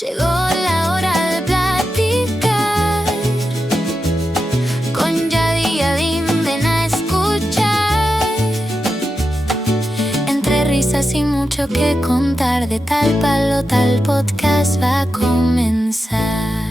Llegó la hora de platicar con Yadi y Adim, ven a escuchar. Entre risas y mucho que contar, de tal palo tal podcast va a comenzar.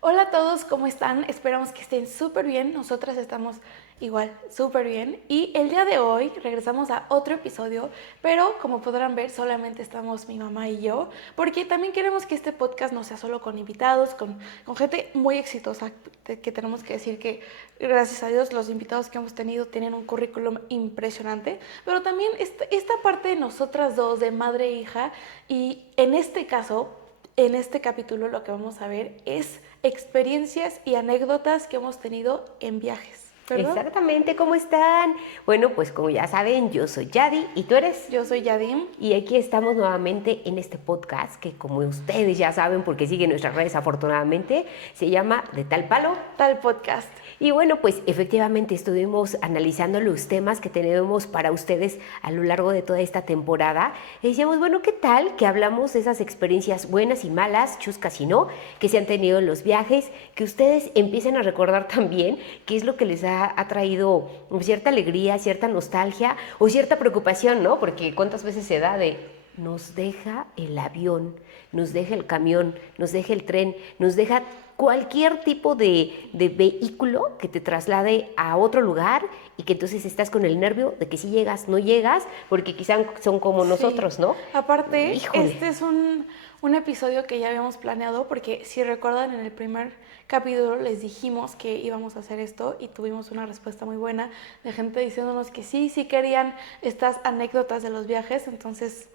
Hola a todos, ¿cómo están? Esperamos que estén súper bien. Nosotras estamos igual súper bien. Y el día de hoy regresamos a otro episodio, pero como podrán ver, solamente estamos mi mamá y yo, porque también queremos que este podcast no sea solo con invitados, con gente muy exitosa, que tenemos que decir que, gracias a Dios, los invitados que hemos tenido tienen un currículum impresionante, pero también esta parte de nosotras dos, de madre e hija, y en este caso, en este capítulo lo que vamos a ver es experiencias y anécdotas que hemos tenido en viajes, ¿verdad? Exactamente, ¿cómo están? Bueno, pues como ya saben, yo soy Yadi y tú eres. Yo soy Yadim. Y aquí estamos nuevamente en este podcast que, como ustedes ya saben porque siguen nuestras redes afortunadamente, se llama De Tal Palo Tal podcast. Y bueno, pues efectivamente estuvimos analizando los temas que tenemos para ustedes a lo largo de toda esta temporada. Y decíamos, bueno, ¿qué tal que hablamos de esas experiencias buenas y malas, chuscas y no, que se han tenido en los viajes, que ustedes empiecen a recordar también qué es lo que les ha traído cierta alegría, cierta nostalgia o cierta preocupación, ¿no? Porque cuántas veces se da de nos deja el avión, nos deja el camión, nos deja el tren, nos deja cualquier tipo de vehículo que te traslade a otro lugar y que entonces estás con el nervio de que si llegas, no llegas, porque quizás son como nosotros, ¿no? Aparte, Híjole. este es un episodio que ya habíamos planeado, porque si recuerdan, en el primer capítulo les dijimos que íbamos a hacer esto y tuvimos una respuesta muy buena de gente diciéndonos que sí querían estas anécdotas de los viajes, entonces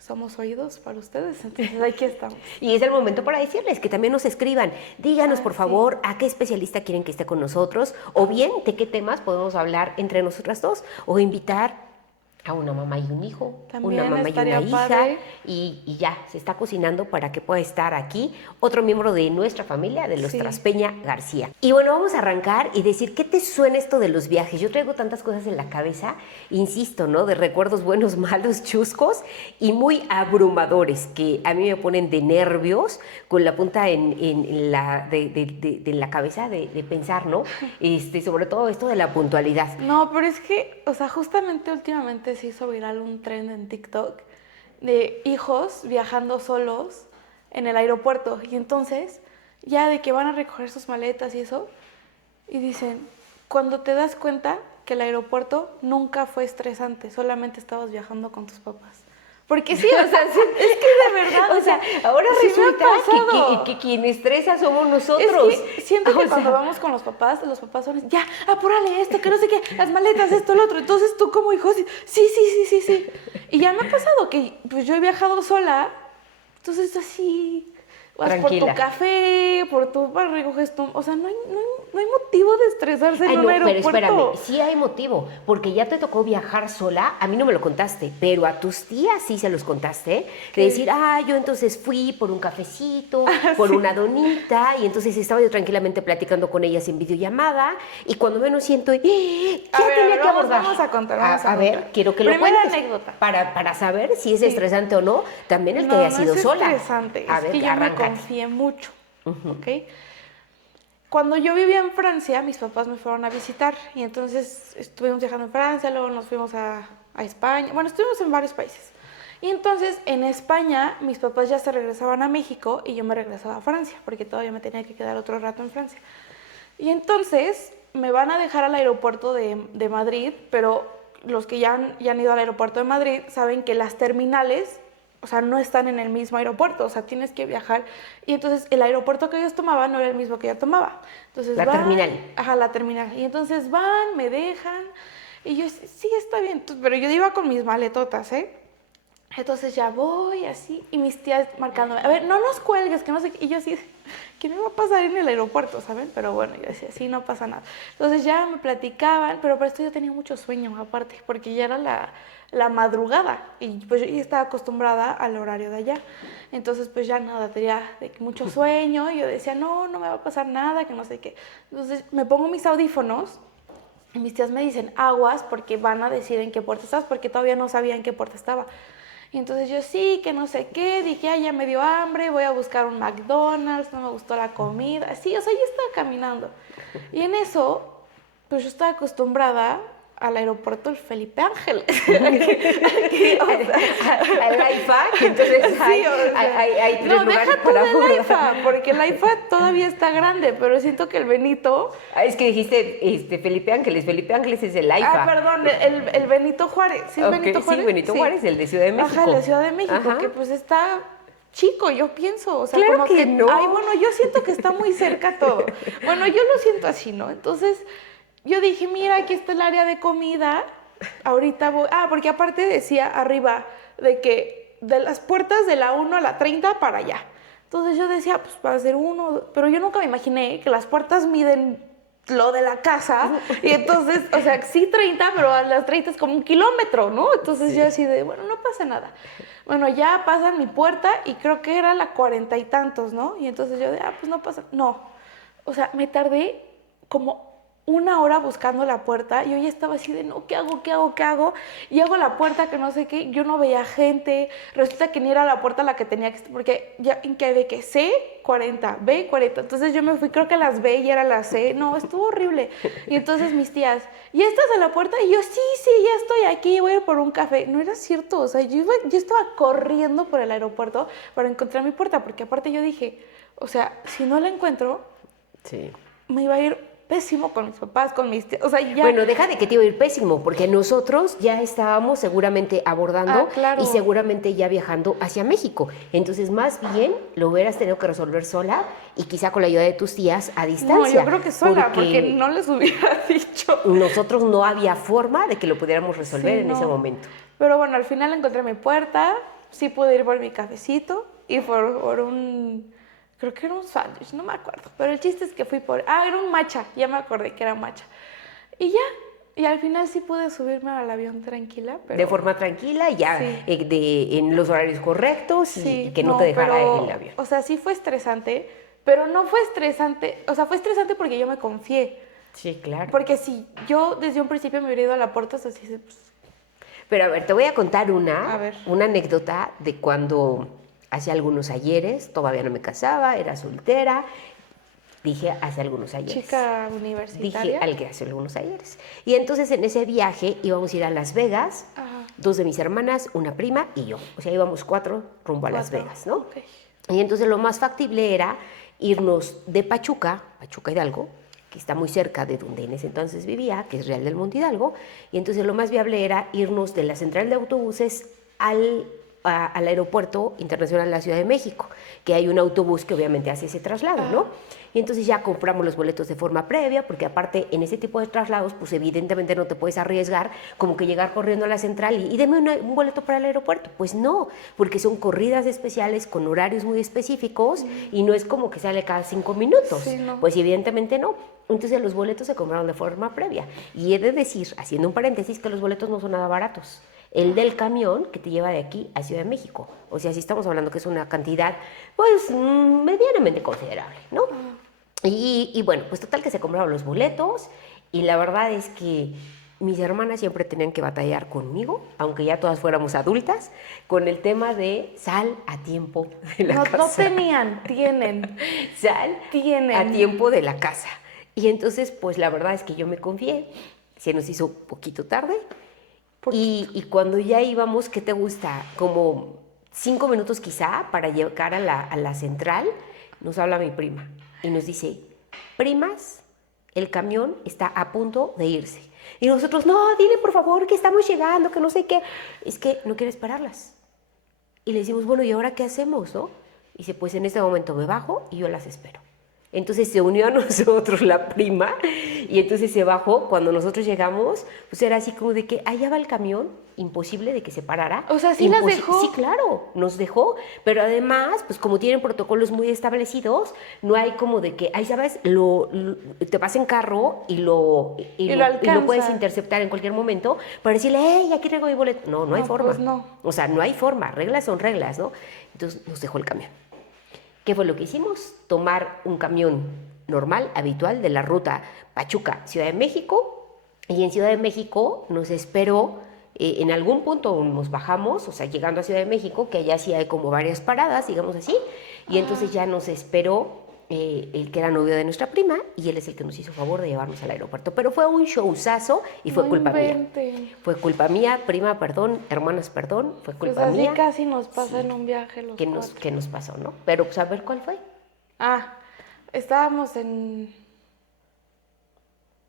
somos oídos para ustedes, entonces aquí estamos. Y es el momento para decirles que también nos escriban. Díganos, por favor, a qué especialista quieren que esté con nosotros, o bien de qué temas podemos hablar entre nosotras dos, o invitar a una mamá y un hijo, También una mamá y estaría una hija, padre. y ya, se está cocinando para que pueda estar aquí otro miembro de nuestra familia, de los Sí. Traspeña García. Y bueno, vamos a arrancar y decir, ¿qué te suena esto de los viajes? Yo traigo tantas cosas en la cabeza, insisto, ¿no? De recuerdos buenos, malos, chuscos y muy abrumadores, que a mí me ponen de nervios, con la punta en la cabeza de pensar, ¿no? Sobre todo esto de la puntualidad. No, pero es que, o sea, justamente últimamente se hizo viral un trend en TikTok de hijos viajando solos en el aeropuerto. Y entonces, ya de que van a recoger sus maletas y eso, y dicen, cuando te das cuenta que el aeropuerto nunca fue estresante, solamente estabas viajando con tus papás. Porque sí, o sea, es que de verdad, O sea, ahora sí me ha resulta pasado. que quien estresa somos nosotros. Es que siento que cuando vamos con los papás son, ya, apúrale esto, que no sé qué, las maletas, esto, lo otro. Entonces tú como hijo, sí. Y ya me ha pasado que pues yo he viajado sola, entonces así, vas Tranquila. por tu café, recoges tu, o sea, no hay motivo de estresarse en un Pero aeropuerto. espérame, sí hay motivo, porque ya te tocó viajar sola, a mí no me lo contaste, pero a tus tías sí se los contaste, ¿Qué? de decir, yo entonces fui por un cafecito, por una donita, y entonces estaba yo tranquilamente platicando con ellas en videollamada, y cuando menos siento, ya tenía que abordar. Vamos a contar, A ver, quiero que lo Primera cuentes. anécdota. Para saber si es Sí. estresante o no, también el que No, haya no sido es sola. estresante, A es ver, que yo me arráncate. confié mucho, ¿ok? Cuando yo vivía en Francia, mis papás me fueron a visitar y entonces estuvimos viajando en Francia, luego nos fuimos a España, bueno, estuvimos en varios países. Y entonces en España mis papás ya se regresaban a México y yo me regresaba a Francia, porque todavía me tenía que quedar otro rato en Francia. Y entonces me van a dejar al aeropuerto de Madrid, pero los que ya han ido al aeropuerto de Madrid saben que las terminales, o sea, no están en el mismo aeropuerto, o sea, tienes que viajar. Y entonces el aeropuerto que ellos tomaban no era el mismo que yo tomaba. Entonces La terminal. Ajá, la terminal. Y entonces van, me dejan, y yo, sí, está bien. Pero yo iba con mis maletotas, ¿eh? Entonces ya voy así, y mis tías marcándome, a ver, no nos cuelgues, que no sé qué. Y yo así, ¿qué me va a pasar en el aeropuerto, saben? Pero bueno, yo decía, sí, no pasa nada. Entonces ya me platicaban, pero para esto yo tenía mucho sueño aparte, porque ya era la madrugada, y pues yo ya estaba acostumbrada al horario de allá. Entonces pues ya nada, tenía mucho sueño, y yo decía, no me va a pasar nada, que no sé qué. Entonces me pongo mis audífonos, y mis tías me dicen, aguas, porque van a decir en qué puerta estás, porque todavía no sabía en qué puerta estaba. Y entonces yo sí, que no sé qué, dije, ay, ya me dio hambre, voy a buscar un McDonald's, no me gustó la comida, sí, o sea, yo estaba caminando. Y en eso, pues yo estaba acostumbrada al aeropuerto del Felipe Ángeles. Al AIFA, que entonces Sí, o sea, hay tres no, lugares deja tú para del abordar. AIFA, porque el AIFA todavía está grande, pero siento que el Benito... Es que dijiste Felipe Ángeles. Felipe Ángeles es el AIFA. Ah, perdón, el Benito Juárez. ¿Sí es Ok, Benito Juárez? Sí, Benito Juárez, el de Ciudad de México. Ajá, el de Ciudad de México, Ajá. que pues está chico, yo pienso. O sea, Claro como que no. Ay, bueno, yo siento que está muy cerca todo. Bueno, yo lo siento así, ¿no? Entonces, yo dije, mira, aquí está el área de comida. Ahorita voy... Ah, porque aparte decía arriba de que de las puertas de la 1 a la 30 para allá. Entonces yo decía, pues va a ser uno, pero yo nunca me imaginé que las puertas miden lo de la casa, y entonces, o sea, sí 30, pero a las 30 es como 1 kilómetro, ¿no? Entonces yo así de, bueno, no pasa nada. Bueno, ya pasan mi puerta y creo que era la 40 y tantos, ¿no? Y entonces yo de, pues no pasa, no. O sea, me tardé como 1 hora buscando la puerta, y yo ya estaba así de, no, ¿qué hago? Y hago la puerta que no sé qué, yo no veía gente, resulta que ni era la puerta la que tenía que, porque ya en que de que C, 40, B, 40, entonces yo me fui, creo que a las B y era la C, no, estuvo horrible. Y entonces mis tías, ¿ya estás a la puerta? Y yo, sí, ya estoy aquí, voy a ir por un café. No era cierto, o sea, yo estaba corriendo por el aeropuerto para encontrar mi puerta, porque aparte yo dije, o sea, si no la encuentro, Sí. me iba a ir pésimo con mis papás, con mis tíos, o sea, ya... Bueno, deja de que te iba a ir pésimo, porque nosotros ya estábamos seguramente abordando claro. y seguramente ya viajando hacia México. Entonces, más bien, lo hubieras tenido que resolver sola y quizá con la ayuda de tus tías a distancia. No, yo creo que sola, porque no les hubiera dicho. Nosotros no había forma de que lo pudiéramos resolver Sí, en no. ese momento. Pero bueno, al final encontré mi puerta, sí pude ir por mi cafecito y por un... Creo que era un sándwich, no me acuerdo. Pero el chiste es que fui por... Ah, era un matcha, ya me acordé que era matcha. Y ya, y al final sí pude subirme al avión tranquila, pero... De forma tranquila, ya Sí. En los horarios correctos y que no te dejara pero, el avión. O sea, sí fue estresante, pero no fue estresante... O sea, fue estresante porque yo me confié. Sí, claro. Porque si yo desde un principio me hubiera ido a la puerta, o sea, sí, pues, Pero a ver, te voy a contar A ver. una anécdota de cuando hace algunos ayeres, todavía no me casaba, era soltera, dije hace algunos ayeres. chica Dije universitaria. al que hace algunos ayeres. Y entonces en ese viaje íbamos a ir a Las Vegas, Ajá. 2 de mis hermanas, una prima y yo. O sea, íbamos 4 rumbo a Las 4. Vegas, ¿no? Ok. Y entonces lo más factible era irnos de Pachuca Hidalgo, que está muy cerca de donde en ese entonces vivía, que es Real del Monte Hidalgo, y entonces lo más viable era irnos de la central de autobuses al aeropuerto internacional de la Ciudad de México, que hay un autobús que obviamente hace ese traslado, ¿no? Y entonces ya compramos los boletos de forma previa, porque aparte en ese tipo de traslados, pues evidentemente no te puedes arriesgar como que llegar corriendo a la central y deme un boleto para el aeropuerto. Pues no, porque son corridas especiales con horarios muy específicos y no es como que sale cada 5 minutos. Sí, no. Pues evidentemente no. Entonces los boletos se compraron de forma previa. Y he de decir, haciendo un paréntesis, que los boletos no son nada baratos. El del camión que te lleva de aquí a Ciudad de México. O sea, si estamos hablando que es una cantidad, pues, medianamente considerable, ¿no? Y bueno, pues total que se compraron los boletos y la verdad es que mis hermanas siempre tenían que batallar conmigo, aunque ya todas fuéramos adultas, con el tema de sal a tiempo de la casa. No tenían, tienen. Sal Tienen. a tiempo de la casa. Y entonces, pues la verdad es que yo me confié, se nos hizo poquito tarde. Y cuando ya íbamos, ¿qué te gusta? Como 5 minutos quizá para llegar a la central, nos habla mi prima y nos dice, primas, el camión está a punto de irse. Y nosotros, no, dile por favor que estamos llegando, que no sé qué. Es que no quiere esperarlas. Y le decimos, bueno, ¿y ahora qué hacemos, no? Y dice, pues en este momento me bajo y yo las espero. Entonces se unió a nosotros la prima y entonces se bajó. Cuando nosotros llegamos, pues era así como de que allá va el camión, imposible de que se parara. O sea, ¿sí las dejó? Sí, claro, nos dejó, pero además, pues como tienen protocolos muy establecidos, no hay como de que, ahí sabes, te vas en carro y lo puedes interceptar en cualquier momento para decirle, hey, aquí traigo mi boleto. No, no hay forma. Pues no. O sea, no hay forma, reglas son reglas, ¿no? Entonces nos dejó el camión. ¿Qué fue lo que hicimos? Tomar un camión normal, habitual, de la ruta Pachuca, Ciudad de México. Y en Ciudad de México nos esperó en algún punto nos bajamos, o sea, llegando a Ciudad de México, que allá sí hay como varias paradas, digamos así, y entonces ya nos esperó el que era novio de nuestra prima, y él es el que nos hizo favor de llevarnos al aeropuerto. Pero fue un showzazo y fue No culpa invente. mía. Fue culpa mía, prima, perdón, hermanas, perdón, fue Pues culpa así mía. casi nos pasa en un viaje los cuatro. Que nos pasó, ¿no? Pero pues a ver cuál fue. Estábamos en...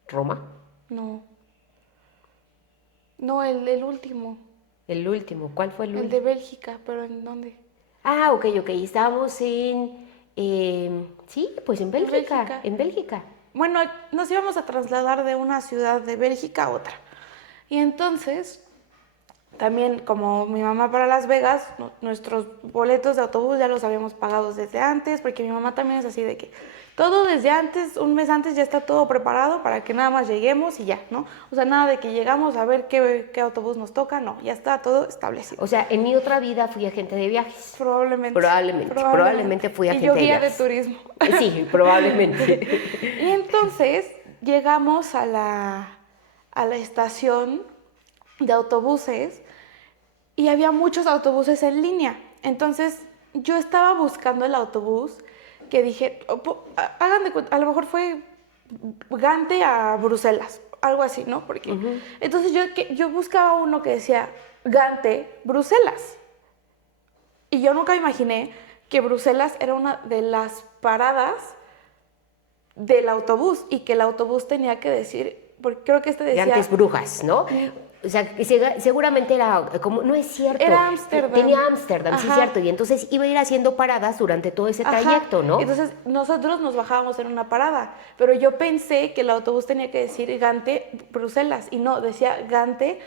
Roma, No, el último. el último. ¿Cuál fue el El último? de Bélgica, pero ¿en dónde? Ah, ok. Estábamos sí, pues en Bélgica, en Bélgica. Bueno, nos íbamos a trasladar de una ciudad de Bélgica a otra. Y entonces, también como mi mamá para Las Vegas, nuestros boletos de autobús ya los habíamos pagado desde antes, porque mi mamá también es así de que todo desde antes, un mes antes ya está todo preparado para que nada más lleguemos y ya, ¿no? O sea, nada de que llegamos a ver qué autobús nos toca, no, ya está todo establecido. O sea, en mi otra vida fui agente de viajes. Probablemente fui agente y yo de guía viajes. de turismo. Sí, probablemente. Y entonces llegamos a la estación de autobuses y había muchos autobuses en línea. Entonces yo estaba buscando el autobús que dije, hagan de cuenta, a lo mejor fue Gante a Bruselas, algo así, ¿no? Porque entonces yo buscaba uno que decía Gante, Bruselas. Y yo nunca imaginé que Bruselas era una de las paradas del autobús y que el autobús tenía que decir, porque creo que decía... De antes Brujas, ¿no? O sea, seguramente era como, no es cierto. Era Ámsterdam. Tenía Ámsterdam, sí es cierto. Y entonces iba a ir haciendo paradas durante todo ese trayecto, ¿no? Entonces nosotros nos bajábamos en una parada, pero yo pensé que el autobús tenía que decir Gante, Bruselas, y no, decía Gante,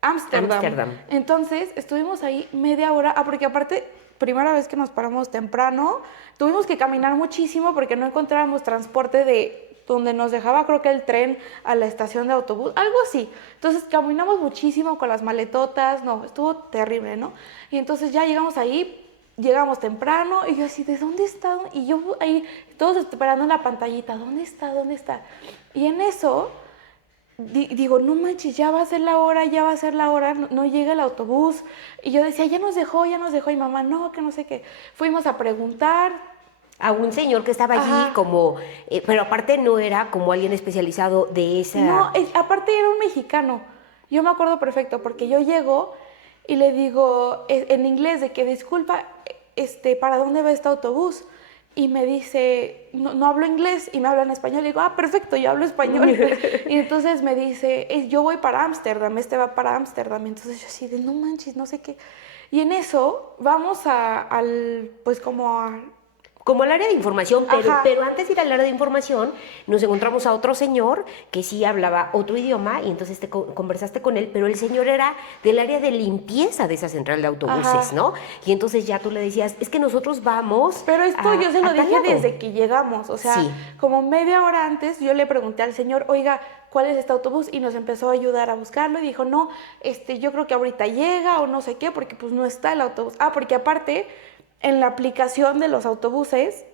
Ámsterdam. Entonces estuvimos ahí media hora, porque aparte, primera vez que nos paramos temprano, tuvimos que caminar muchísimo porque no encontrábamos transporte de donde nos dejaba, creo que el tren a la estación de autobús, algo así. Entonces caminamos muchísimo con las maletotas, no, estuvo terrible, ¿no? Y entonces ya llegamos ahí, llegamos temprano, y yo así, ¿de dónde está? Y yo ahí, todos esperando en la pantallita, ¿dónde está? ¿Dónde está? Y en eso, digo, no manches, ya va a ser la hora, no llega el autobús. Y yo decía, ya nos dejó, y mamá, no, que no sé qué. Fuimos a preguntar, a un señor que estaba allí como, pero aparte no era como alguien especializado de esa... No, aparte era un mexicano. Yo me acuerdo perfecto porque yo llego y le digo en inglés de que disculpa, ¿para dónde va este autobús? Y me dice, no hablo inglés, y me habla en español. Y digo, perfecto, yo hablo español. Y entonces me dice, yo voy para Ámsterdam, va para Ámsterdam. Entonces yo así de, no manches, no sé qué. Y en eso vamos como al área de información, pero antes de ir al área de información, nos encontramos a otro señor que sí hablaba otro idioma, y entonces conversaste con él, pero el señor era del área de limpieza de esa central de autobuses, ¿no? Y entonces ya tú le decías, es que nosotros vamos. Pero esto yo se lo dije lado. desde que llegamos, o sea, como media hora antes, yo le pregunté al señor, oiga, ¿cuál es este autobús? Y nos empezó a ayudar a buscarlo y dijo, no, yo creo que ahorita llega o no sé qué, porque pues no está el autobús. Porque aparte, en la aplicación de los autobuses,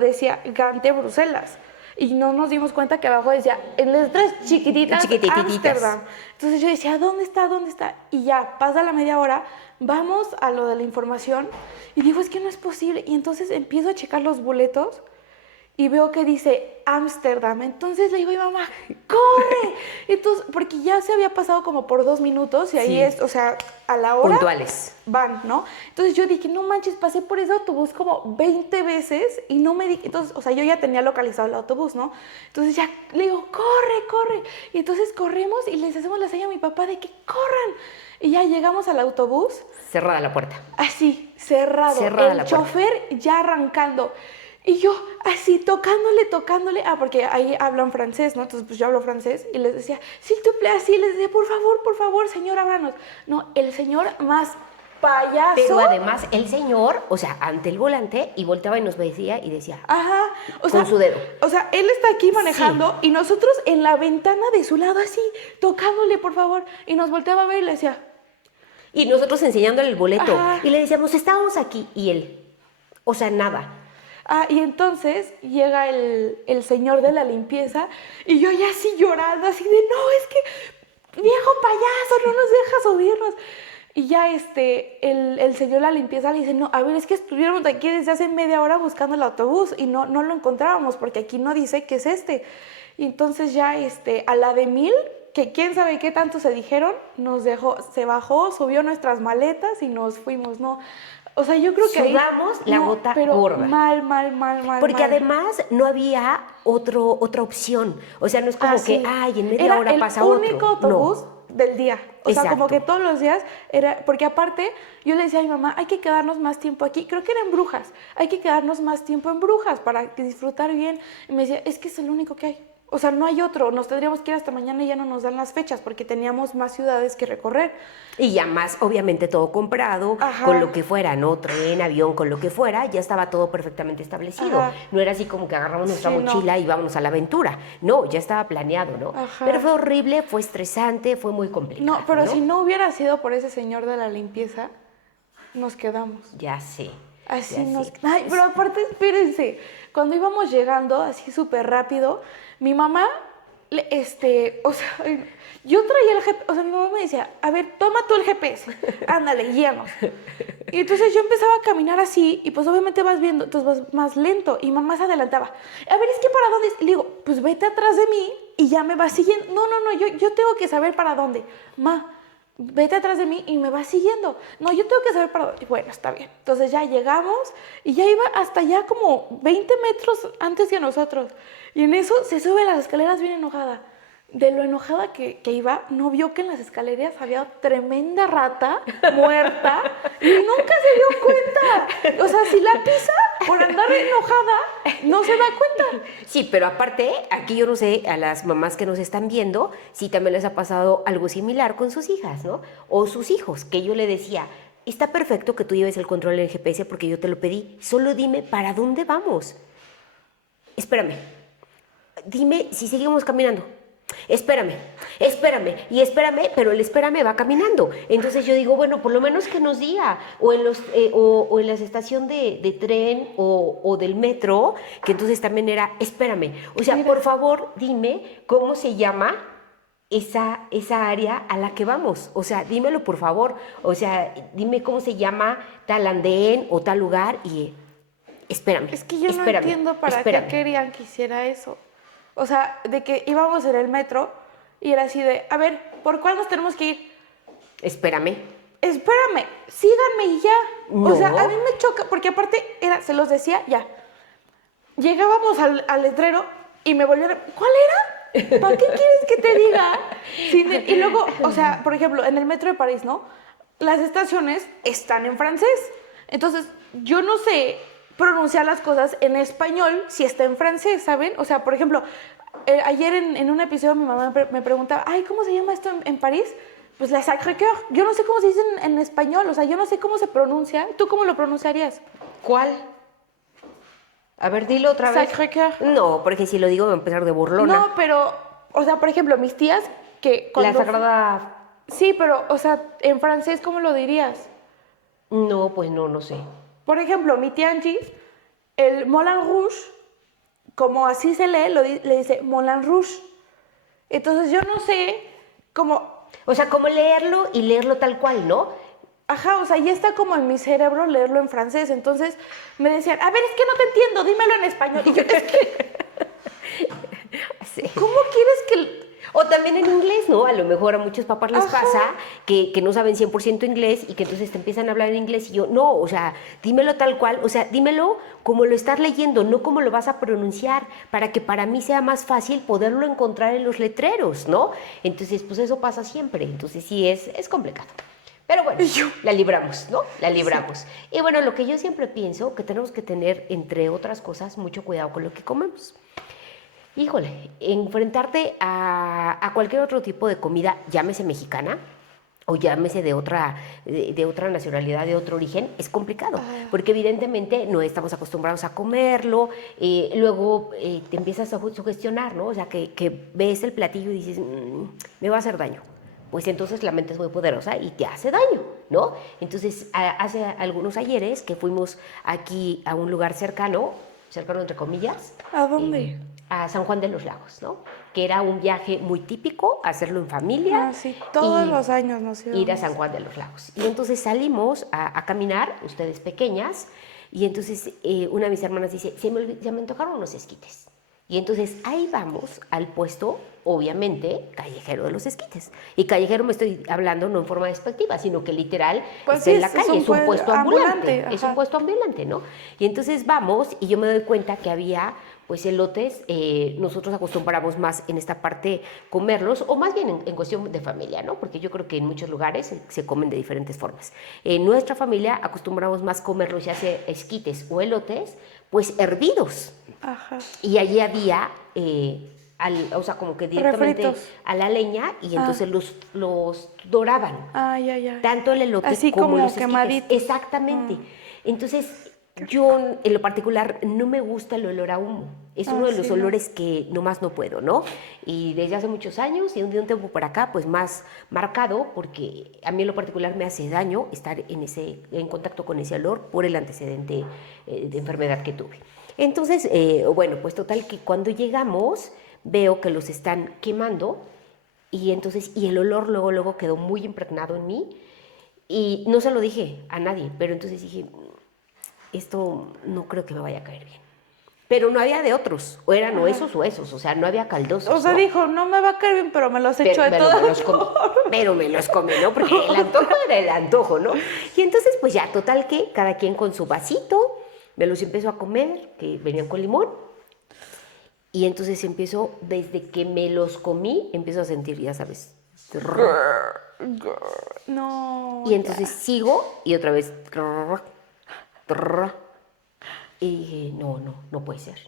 decía Gante Bruselas. Y no nos dimos cuenta que abajo decía, en letras chiquititas, Ámsterdam. Entonces yo decía, ¿dónde está? Y ya, pasa la media hora, vamos a lo de la información y digo, es que no es posible. Y entonces empiezo a checar los boletos y veo que dice Ámsterdam. Entonces le digo a mi mamá, ¡corre! Entonces, porque ya se había pasado como por 2 minutos y ahí a la hora puntuales van, ¿no? Entonces yo dije, no manches, pasé por ese autobús como 20 veces y no me di... Entonces, yo ya tenía localizado el autobús, ¿no? Entonces ya le digo, corre. Y entonces corremos y les hacemos la seña a mi papá de que corran. Y ya llegamos al autobús. Cerrada la puerta. Así, cerrado. El chofer ya arrancando. Y yo así tocándole, porque ahí hablan francés, ¿no? Entonces pues yo hablo francés y les decía, s'il te plaît, así, les decía, por favor, señor, ábranos. No, el señor más payaso. Pero además el señor, ante el volante, y volteaba y nos veía y decía, con su dedo. O sea, él está aquí manejando y nosotros en la ventana de su lado así, tocándole, por favor, y nos volteaba a ver y le decía. Y nosotros enseñándole el boleto y le decíamos, estábamos aquí, y él, nada. Y entonces llega el señor de la limpieza y yo ya así llorando, así de, no, es que viejo payaso, no nos deja subirnos. Y ya el señor de la limpieza le dice, no, a ver, es que estuvimos aquí desde hace media hora buscando el autobús y no lo encontrábamos porque aquí no dice que es este. Y entonces ya a la de 1000, que quién sabe qué tanto se dijeron, nos dejó, se bajó, subió nuestras maletas y nos fuimos, ¿no? O sea, yo creo que sudamos la gota pero gorda. Mal. Porque además no había otra opción. O sea, no es como que, ay, en media hora pasa otro. Era el único autobús del día. O sea, como que todos los días era... Porque aparte, yo le decía a mi mamá, hay que quedarnos más tiempo aquí. Creo que era en Brujas. Hay que quedarnos más tiempo en Brujas para disfrutar bien. Y me decía, es que es el único que hay. O sea, no hay otro. Nos tendríamos que ir hasta mañana y ya no nos dan las fechas porque teníamos más ciudades que recorrer. Y ya más, obviamente, todo comprado, Ajá. con lo que fuera, ¿no? Tren, avión, con lo que fuera, ya estaba todo perfectamente establecido. Ajá. No era así como que agarramos nuestra Sí, mochila y vámonos a la aventura. No, ya estaba planeado, ¿no? Ajá. Pero fue horrible, fue estresante, fue muy complicado. No, pero si no hubiera sido por ese señor de la limpieza, nos quedamos. Ya sé. Así ya nos... sé. Ay, pero aparte, espérense, cuando íbamos llegando así súper rápido, mi mamá, o sea, yo traía el GPS, o sea, mi mamá me decía, a ver, toma tú el GPS, ándale, guíanos. Y entonces yo empezaba a caminar así, y pues obviamente vas viendo, entonces vas más lento, y mamá se adelantaba. A ver, es que ¿para dónde? Y le digo, pues vete atrás de mí, y ya me vas siguiendo. No, yo tengo que saber para dónde. Vete atrás de mí y me vas siguiendo. No, yo tengo que saber para dónde. Bueno, está bien. Entonces ya llegamos y ya iba hasta allá como 20 metros antes que nosotros. Y en eso se sube las escaleras bien enojada. De lo enojada que iba, no vio que en las escaleras había tremenda rata muerta y nunca se dio cuenta. O sea, si la pisa por andar enojada, no se da cuenta. Sí, pero aparte, aquí yo no sé, a las mamás que nos están viendo, si también les ha pasado algo similar con sus hijas, ¿no? O sus hijos, que yo le decía, está perfecto que tú lleves el control del GPS porque yo te lo pedí, solo dime para dónde vamos. Espérame, dime si seguimos caminando. Espérame, y espérame, pero el espérame va caminando. Entonces yo digo, bueno, por lo menos que nos diga, o en la estación de tren o del metro, que entonces también era, espérame. O sea, por favor, dime cómo se llama esa área a la que vamos. O sea, dímelo, por favor. O sea, dime cómo se llama tal andén o tal lugar y espérame. Es que yo no entiendo para qué querían que hiciera eso. O sea, de que íbamos en el metro y era así de, a ver, ¿por cuál nos tenemos que ir? Espérame, síganme y ya. No. O sea, a mí me choca, porque aparte se los decía ya. Llegábamos al letrero y me volvieron, ¿cuál era? ¿Para qué quieres que te diga? Y luego, o sea, por ejemplo, en el metro de París, ¿no? Las estaciones están en francés. Entonces, yo no sé pronunciar las cosas en español si está en francés, ¿saben? O sea, por ejemplo, ayer en un episodio mi mamá me preguntaba, ay, ¿cómo se llama esto en París? Pues la Sacré-Cœur. Yo no sé cómo se dice en español, o sea, yo no sé cómo se pronuncia. ¿Tú cómo lo pronunciarías? ¿cuál? A ver, dilo otra vez. Sacré-Cœur. No, porque si lo digo va a empezar de burlona. No, pero, o sea, por ejemplo, mis tías que La Sagrada... Sí, pero, o sea, en francés, ¿cómo lo dirías? No, pues no sé. Por ejemplo, mi tía Angie, el Moulin Rouge, como así se lee, le dice Moulin Rouge. Entonces yo no sé cómo... O sea, como leerlo y leerlo tal cual, ¿no? Ajá, o sea, ya está como en mi cerebro leerlo en francés. Entonces me decían, a ver, es que no te entiendo, dímelo en español. Y yo, es que... Sí. ¿Cómo quieres que...? O también en inglés, ¿no? A lo mejor a muchos papás les Ajá. pasa que no saben 100% inglés y que entonces te empiezan a hablar en inglés y yo, no, o sea, dímelo tal cual, o sea, dímelo como lo estás leyendo, no como lo vas a pronunciar, para que para mí sea más fácil poderlo encontrar en los letreros, ¿no? Entonces, pues eso pasa siempre, entonces sí es complicado. Pero bueno, la libramos, ¿no? La libramos. Sí. Y bueno, lo que yo siempre pienso, que tenemos que tener, entre otras cosas, mucho cuidado con lo que comemos. Híjole, enfrentarte a cualquier otro tipo de comida, llámese mexicana o llámese de otra nacionalidad, de otro origen, es complicado, porque evidentemente no estamos acostumbrados a comerlo, luego te empiezas a sugestionar, ¿no? O sea, que ves el platillo y dices, me va a hacer daño. Pues entonces la mente es muy poderosa y te hace daño, ¿no? Entonces, hace algunos ayeres que fuimos aquí a un lugar cercano, cercano entre comillas. ¿A dónde? A San Juan de los Lagos, ¿no? Que era un viaje muy típico, hacerlo en familia. Ah, sí, todos y los años nos íbamos. Ir a San Juan de los Lagos. Y entonces salimos a caminar, ustedes pequeñas, y entonces una de mis hermanas dice, se me antojaron unos esquites. Y entonces ahí vamos al puesto, obviamente, callejero de los esquites. Y callejero me estoy hablando no en forma despectiva, sino que literal Pues está sí, en la calle, es un puesto ambulante. Es un ajá. puesto ambulante, ¿no? Y entonces vamos y yo me doy cuenta que había pues elotes, nosotros acostumbramos más en esta parte comerlos, o más bien en cuestión de familia, ¿no? Porque yo creo que en muchos lugares se comen de diferentes formas. En nuestra familia acostumbramos más comerlos, ya sea esquites o elotes, pues hervidos. Ajá. Y allí había, o sea, como que directamente Refritos. a la leña, y entonces los doraban. Ay, ay, ay. Tanto el elote Así como como los esquites. quemaditos. Exactamente. Entonces, yo en lo particular no me gusta el olor a humo. Es uno de los sí, no. olores que nomás no puedo, ¿no? Y desde hace muchos años y de un tiempo para acá, pues más marcado, porque a mí en lo particular me hace daño estar en contacto con ese olor por el antecedente de enfermedad que tuve. Entonces, bueno, pues total que cuando llegamos veo que los están quemando y entonces, y el olor luego quedó muy impregnado en mí y no se lo dije a nadie, pero entonces dije, esto no creo que me vaya a caer bien. Pero no había de otros, o eran o esos, o sea, no había caldosos. O sea, ¿no? dijo, no me va a caer bien, pero me los echo de todas. Pero me los comí, ¿no? Porque el antojo era el antojo, ¿no? Y entonces, pues ya, total que cada quien con su vasito, me los empezó a comer, que venían con limón. Y entonces empiezo, desde que me los comí, empiezo a sentir, ya sabes. No. Y entonces sigo y otra vez. Y dije, no puede ser.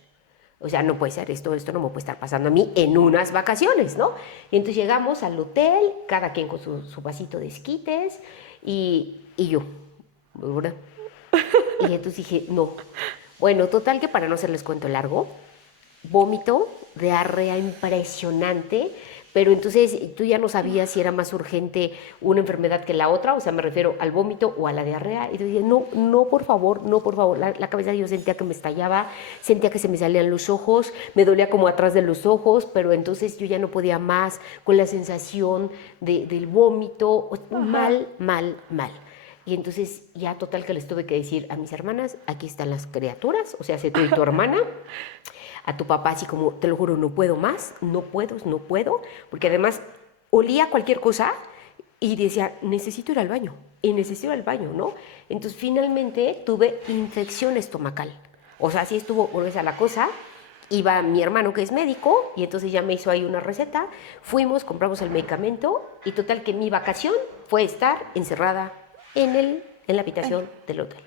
O sea, no puede ser, esto no me puede estar pasando a mí en unas vacaciones, ¿no? Y entonces llegamos al hotel, cada quien con su vasito de esquites, y yo, ¿verdad? Y entonces dije, no. Bueno, total que para no hacerles cuento largo, vómito, diarrea impresionante, pero entonces tú ya no sabías si era más urgente una enfermedad que la otra, o sea, me refiero al vómito o a la diarrea, y yo dije, no, por favor, la cabeza yo sentía que me estallaba, sentía que se me salían los ojos, me dolía como atrás de los ojos, pero entonces yo ya no podía más con la sensación del vómito, mal. Y entonces ya total que les tuve que decir a mis hermanas, aquí están las criaturas, o sea, tú y tu hermana, a tu papá así como, te lo juro, no puedo más, no puedo, porque además olía cualquier cosa y decía, necesito ir al baño, ¿no? Entonces finalmente tuve infección estomacal, o sea, así estuvo gruesa la cosa. Iba mi hermano que es médico y entonces ya me hizo ahí una receta, fuimos, compramos el medicamento y total que mi vacación fue estar encerrada en la habitación del hotel.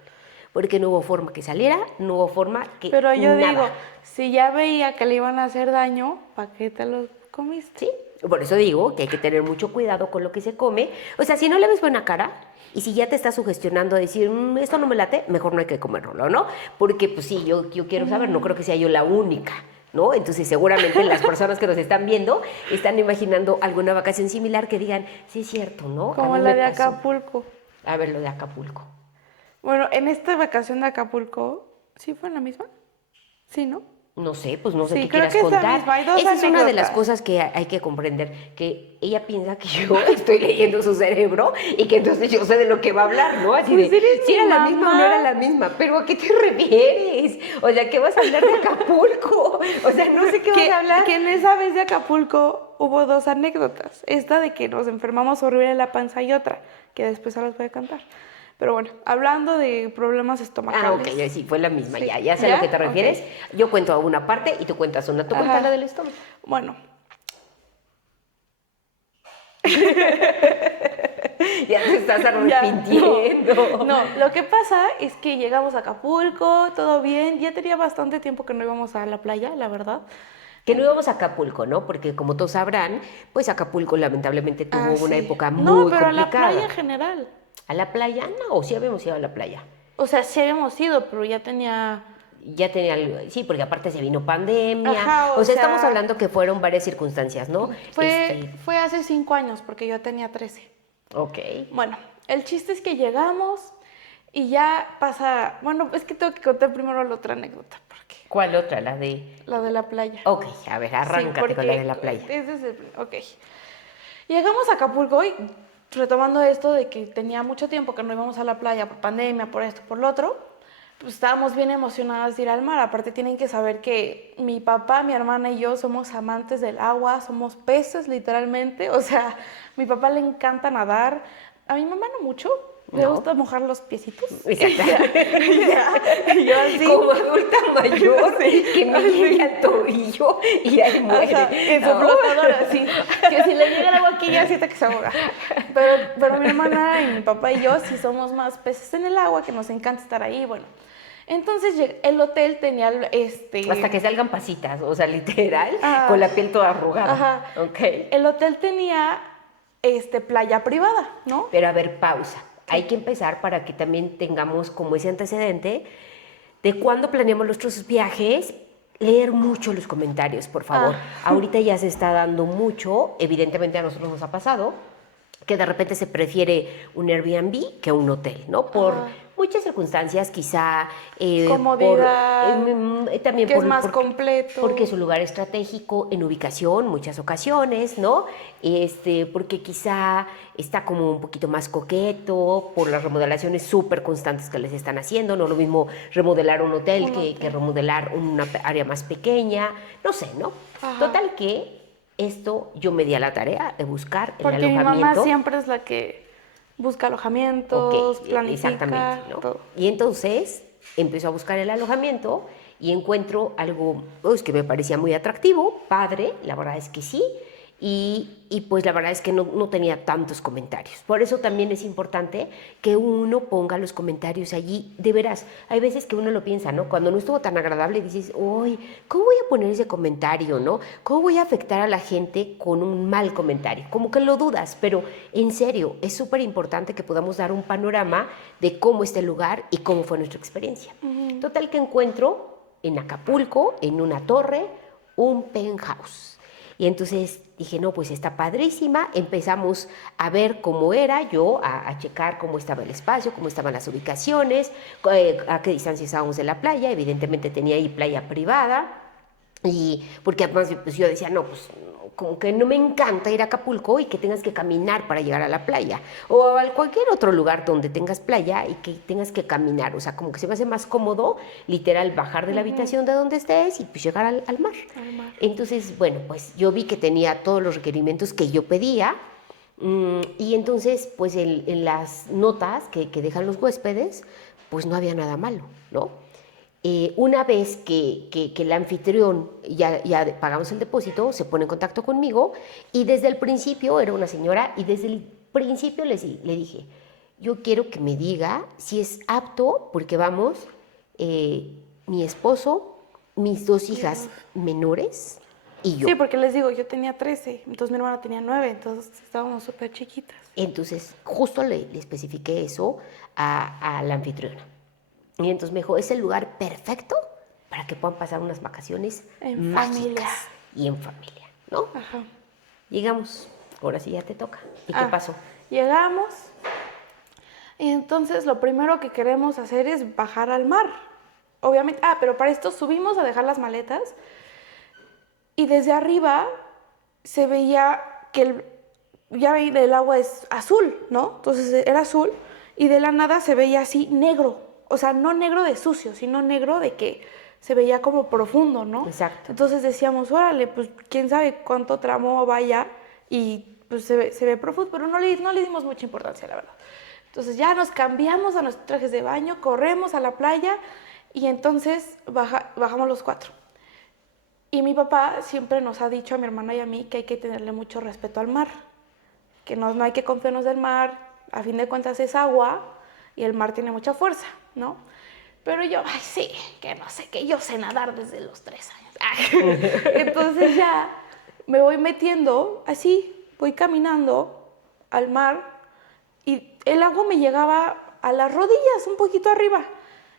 Porque no hubo forma que saliera, no hubo forma que Pero yo nada. digo, si ya veía que le iban a hacer daño, ¿para qué te los comiste? Sí, por eso digo que hay que tener mucho cuidado con lo que se come. O sea, si no le ves buena cara y si ya te estás sugestionando a decir, esto no me late, mejor no hay que comerlo, ¿no? Porque pues sí, yo quiero saber, no creo que sea yo la única, ¿no? Entonces seguramente las personas que nos están viendo están imaginando alguna vacación similar que digan, sí es cierto, ¿no? Como la de Acapulco. A ver, lo de Acapulco. Bueno, en esta vacación de Acapulco, ¿sí fue en la misma? Sí, ¿no? No sé, pues no sé Sí, qué creo quieras que es la contar. misma, hay dos Esa es una de las anécdotas. cosas que hay que comprender, que ella piensa que yo estoy leyendo su cerebro y que entonces yo sé de lo que va a hablar, ¿no? Así Pues de, eres si mi era la misma o no mamá. era la misma, pero ¿a qué te refieres? O sea, ¿qué vas a hablar de Acapulco? O sea, no sé qué vas a hablar. Que en esa vez de Acapulco hubo dos anécdotas. Esta de que nos enfermamos horrible de la panza y otra, que después se las voy a contar. Pero bueno, hablando de problemas estomacales. Ah, ok, sí, fue la misma, Sí. ya sé a ¿Ya? lo que te refieres. Yo cuento una parte y tú cuentas una. Tú Ajá. cuentas la del estómago. Bueno, Ya te estás arrepintiendo. No, lo que pasa es que llegamos a Acapulco, todo bien. Ya tenía bastante tiempo que no íbamos a la playa, la verdad. Que no íbamos a Acapulco, ¿no? Porque como todos sabrán, pues Acapulco lamentablemente tuvo una Sí. época muy No, pero complicada. a la playa en general. ¿A la playa? No, sí habíamos ido a la playa. O sea, sí habíamos ido, pero ya tenía... Ya tenía algo, sí, porque aparte se vino pandemia. Ajá, o o sea, sea, estamos hablando que fueron varias circunstancias, ¿no? Fue hace 5 años, porque yo tenía 13. Ok. Bueno, el chiste es que llegamos, Y ya pasa, bueno, es que tengo que contar primero la otra anécdota, porque ¿Cuál otra? La de... la de la playa. Ok, a ver, arráncate con la de la playa. Ok. Llegamos a Acapulco y retomando esto de que tenía mucho tiempo que no íbamos a la playa por pandemia, por esto, por lo otro, pues estábamos bien emocionadas de ir al mar. Aparte tienen que saber que mi papá, mi hermana y yo somos amantes del agua, somos peces literalmente. O sea, a mi papá le encanta nadar, a mi mamá no mucho. Me No. gusta mojar los piecitos. Y yo así. Como adulta mayor, que me llegue al tobillo y ahí muere. Ajá, en su flotadora, así. Que si le llega el agua aquí ya siente que se ahoga. Pero mi hermana y mi papá y yo sí somos más peces en el agua, que nos encanta estar ahí, bueno. Entonces el hotel tenía Hasta que salgan pasitas, o sea, literal, con la piel toda arrugada. Ajá. Okay. El hotel tenía playa privada, ¿no? Pero a ver, pausa. Hay que empezar para que también tengamos como ese antecedente de cuando planeamos nuestros viajes, leer mucho los comentarios, por favor. Ahorita ya se está dando mucho, evidentemente a nosotros nos ha pasado, que de repente se prefiere un Airbnb que un hotel, ¿no? Por muchas circunstancias, quizá... comodidad, también que es más completo. Porque es un lugar estratégico en ubicación, muchas ocasiones, ¿no? Porque quizá está como un poquito más coqueto por las remodelaciones súper constantes que les están haciendo. No es lo mismo remodelar un hotel que remodelar una área más pequeña. No sé, ¿no? Ajá. Total que esto yo me di a la tarea de buscar el alojamiento. Porque mi mamá siempre es la que busca alojamientos, planifica, exactamente, ¿no? todo. Y entonces empiezo a buscar el alojamiento y encuentro algo que me parecía muy atractivo, padre, la verdad es que sí, y pues la verdad es que no tenía tantos comentarios. Por eso también es importante que uno ponga los comentarios allí. De veras, hay veces que uno lo piensa, ¿no? Cuando no estuvo tan agradable dices, uy, ¿cómo voy a poner ese comentario, no? ¿Cómo voy a afectar a la gente con un mal comentario? Como que lo dudas, pero en serio, es súper importante que podamos dar un panorama de cómo está el lugar y cómo fue nuestra experiencia. Total que encuentro en Acapulco, en una torre, un penthouse. Y entonces dije, no, pues está padrísima. Empezamos a ver cómo era yo, a checar cómo estaba el espacio, cómo estaban las ubicaciones, a qué distancia estábamos de la playa. Evidentemente tenía ahí playa privada. Y porque además pues yo decía, no, pues como que no me encanta ir a Acapulco y que tengas que caminar para llegar a la playa. O a cualquier otro lugar donde tengas playa y que tengas que caminar. O sea, como que se me hace más cómodo, literal, bajar de la habitación de donde estés y pues llegar al mar. Entonces, bueno, pues yo vi que tenía todos los requerimientos que yo pedía. Y entonces, pues en las notas que dejan los huéspedes, pues no había nada malo, ¿no? Una vez que el anfitrión ya pagamos el depósito, se pone en contacto conmigo y desde el principio era una señora y desde el principio le dije, yo quiero que me diga si es apto porque vamos mi esposo, mis 2 hijas menores y yo. Sí, porque les digo, yo tenía 13, entonces mi hermana tenía 9, entonces estábamos súper chiquitas. Entonces justo le especifiqué eso a la anfitriona. Y entonces me dijo, es el lugar perfecto para que puedan pasar unas vacaciones en mágicas familia. Y en familia, ¿no? Ajá. Llegamos, ahora sí ya te toca. ¿Y qué pasó? Llegamos y entonces lo primero que queremos hacer es bajar al mar. Obviamente, pero para esto subimos a dejar las maletas y desde arriba se veía que el agua es azul, ¿no? Entonces era azul y de la nada se veía así negro. O sea, no negro de sucio, sino negro de que se veía como profundo, ¿no? Exacto. Entonces decíamos, órale, pues quién sabe cuánto tramo vaya y pues se ve profundo, pero no le dimos mucha importancia, la verdad. Entonces ya nos cambiamos a nuestros trajes de baño, corremos a la playa y entonces bajamos los 4. Y mi papá siempre nos ha dicho a mi hermana y a mí que hay que tenerle mucho respeto al mar, que no hay que confiarnos del mar, a fin de cuentas es agua y el mar tiene mucha fuerza, ¿no? Pero yo, sí, que no sé, que yo sé nadar desde los 3 años. Entonces ya me voy metiendo, así, voy caminando al mar y el agua me llegaba a las rodillas, un poquito arriba.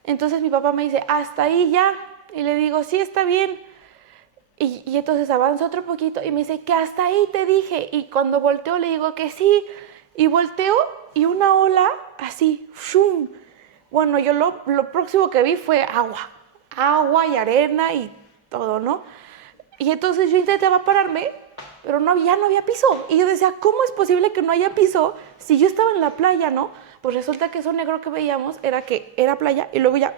Entonces mi papá me dice, hasta ahí ya. Y le digo, sí, está bien. Y entonces avanzo otro poquito y me dice, que hasta ahí te dije. Y cuando volteo le digo que sí. Y volteo y una ola así, ¡shum!, Bueno, yo lo próximo que vi fue agua y arena y todo, ¿no? Y entonces yo intentaba pararme, pero ya no había piso. Y yo decía, ¿cómo es posible que no haya piso si yo estaba en la playa, no? Pues resulta que eso negro que veíamos era playa y luego ya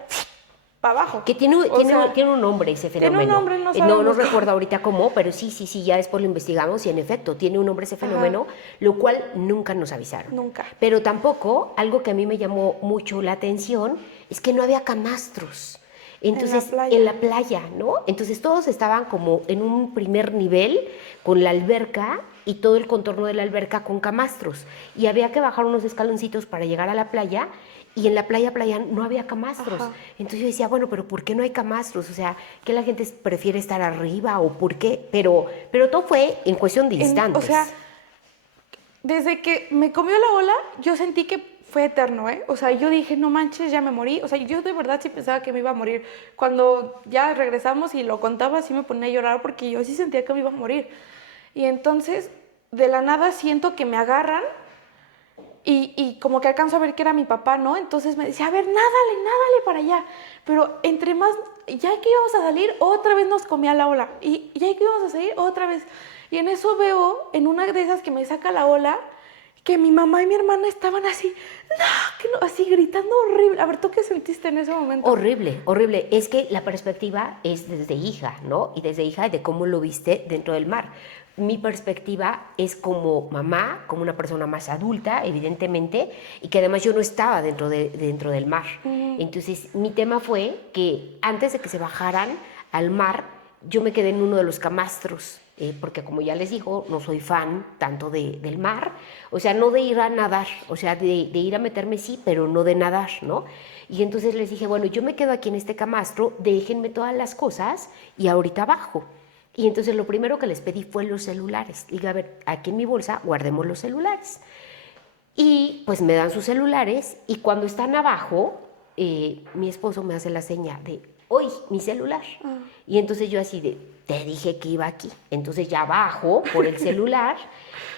para abajo. Que tiene un nombre ese fenómeno. Tiene un nombre, no sabemos no cómo. recuerdo ahorita cómo, pero sí, ya después lo investigamos y en efecto tiene un nombre ese fenómeno, lo cual nunca nos avisaron. Nunca. Pero tampoco, algo que a mí me llamó mucho la atención, es que no había camastros. Entonces, en la playa, ¿no? Entonces todos estaban como en un primer nivel con la alberca y todo el contorno de la alberca con camastros. Y había que bajar unos escaloncitos para llegar a la playa y en la playa no había camastros. Ajá. Entonces yo decía, bueno, pero ¿por qué no hay camastros? O sea, ¿que la gente prefiere estar arriba o por qué? Pero todo fue en cuestión de instantes. O sea, desde que me comió la ola, yo sentí que fue eterno, ¿eh? O sea, yo dije, no manches, ya me morí. O sea, yo de verdad sí pensaba que me iba a morir. Cuando ya regresamos y lo contaba, sí me ponía a llorar porque yo sí sentía que me iba a morir. Y entonces, de la nada siento que me agarran y como que alcanzo a ver que era mi papá, ¿no? Entonces me decía, a ver, nádale para allá. Pero entre más, ya que íbamos a salir, otra vez nos comía la ola. Y ya que íbamos a salir, otra vez. Y en eso veo, en una de esas que me saca la ola, que mi mamá y mi hermana estaban así, así gritando horrible. A ver, ¿tú qué sentiste en ese momento? Horrible, horrible. Es que la perspectiva es desde hija, ¿no? Y desde hija de cómo lo viste dentro del mar. Mi perspectiva es como mamá, como una persona más adulta, evidentemente, y que además yo no estaba dentro del mar. Entonces, mi tema fue que antes de que se bajaran al mar, yo me quedé en uno de los camastros, porque como ya les digo, no soy fan tanto del mar, o sea, no de ir a nadar, o sea, de ir a meterme sí, pero no de nadar, ¿no? Y entonces les dije, bueno, yo me quedo aquí en este camastro, déjenme todas las cosas y ahorita bajo. Y entonces lo primero que les pedí fue los celulares. Dije, a ver, aquí en mi bolsa guardemos los celulares. Y pues me dan sus celulares y cuando están abajo, mi esposo me hace la seña de, oye, mi celular. Y entonces yo así de, te dije que iba aquí. Entonces ya bajo por el celular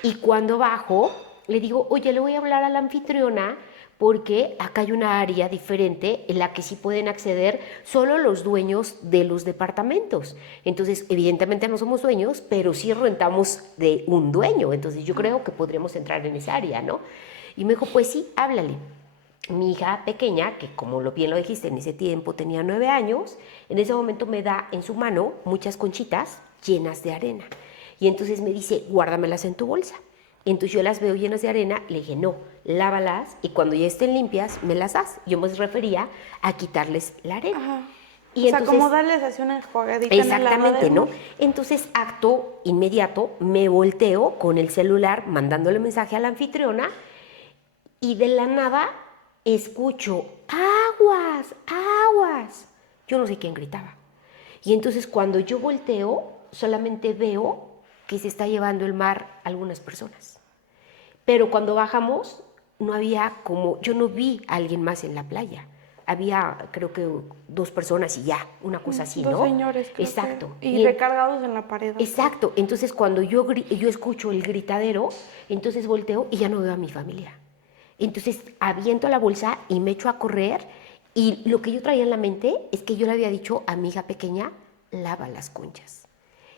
y cuando bajo le digo, oye, le voy a hablar a la anfitriona porque acá hay una área diferente en la que sí pueden acceder solo los dueños de los departamentos. Entonces, evidentemente no somos dueños, pero sí rentamos de un dueño. Entonces, yo creo que podríamos entrar en esa área, ¿no? Y me dijo, pues sí, háblale. Mi hija pequeña, que como bien lo dijiste, en ese tiempo tenía 9 años, en ese momento me da en su mano muchas conchitas llenas de arena. Y entonces me dice, guárdamelas en tu bolsa. Entonces yo las veo llenas de arena, le dije, no, lávalas y cuando ya estén limpias me las das. Yo me refería a quitarles la arena. Ajá. Y o sea, entonces, como darles así una enjuagadita en el exactamente, lavadero. ¿no? Entonces, acto inmediato, me volteo con el celular mandándole mensaje a la anfitriona y de la nada escucho, aguas, aguas. Yo no sé quién gritaba. Y entonces cuando yo volteo, solamente veo que se está llevando el mar a algunas personas. Pero cuando bajamos, no había yo no vi a alguien más en la playa. Había, creo que 2 personas y ya, una cosa así, ¿no? 2 señores, creo. Exacto. Y recargados en la pared. Exacto. Entonces, cuando yo escucho el gritadero, entonces volteo y ya no veo a mi familia. Entonces, aviento la bolsa y me echo a correr. Y lo que yo traía en la mente es que yo le había dicho a mi hija pequeña, lava las conchas.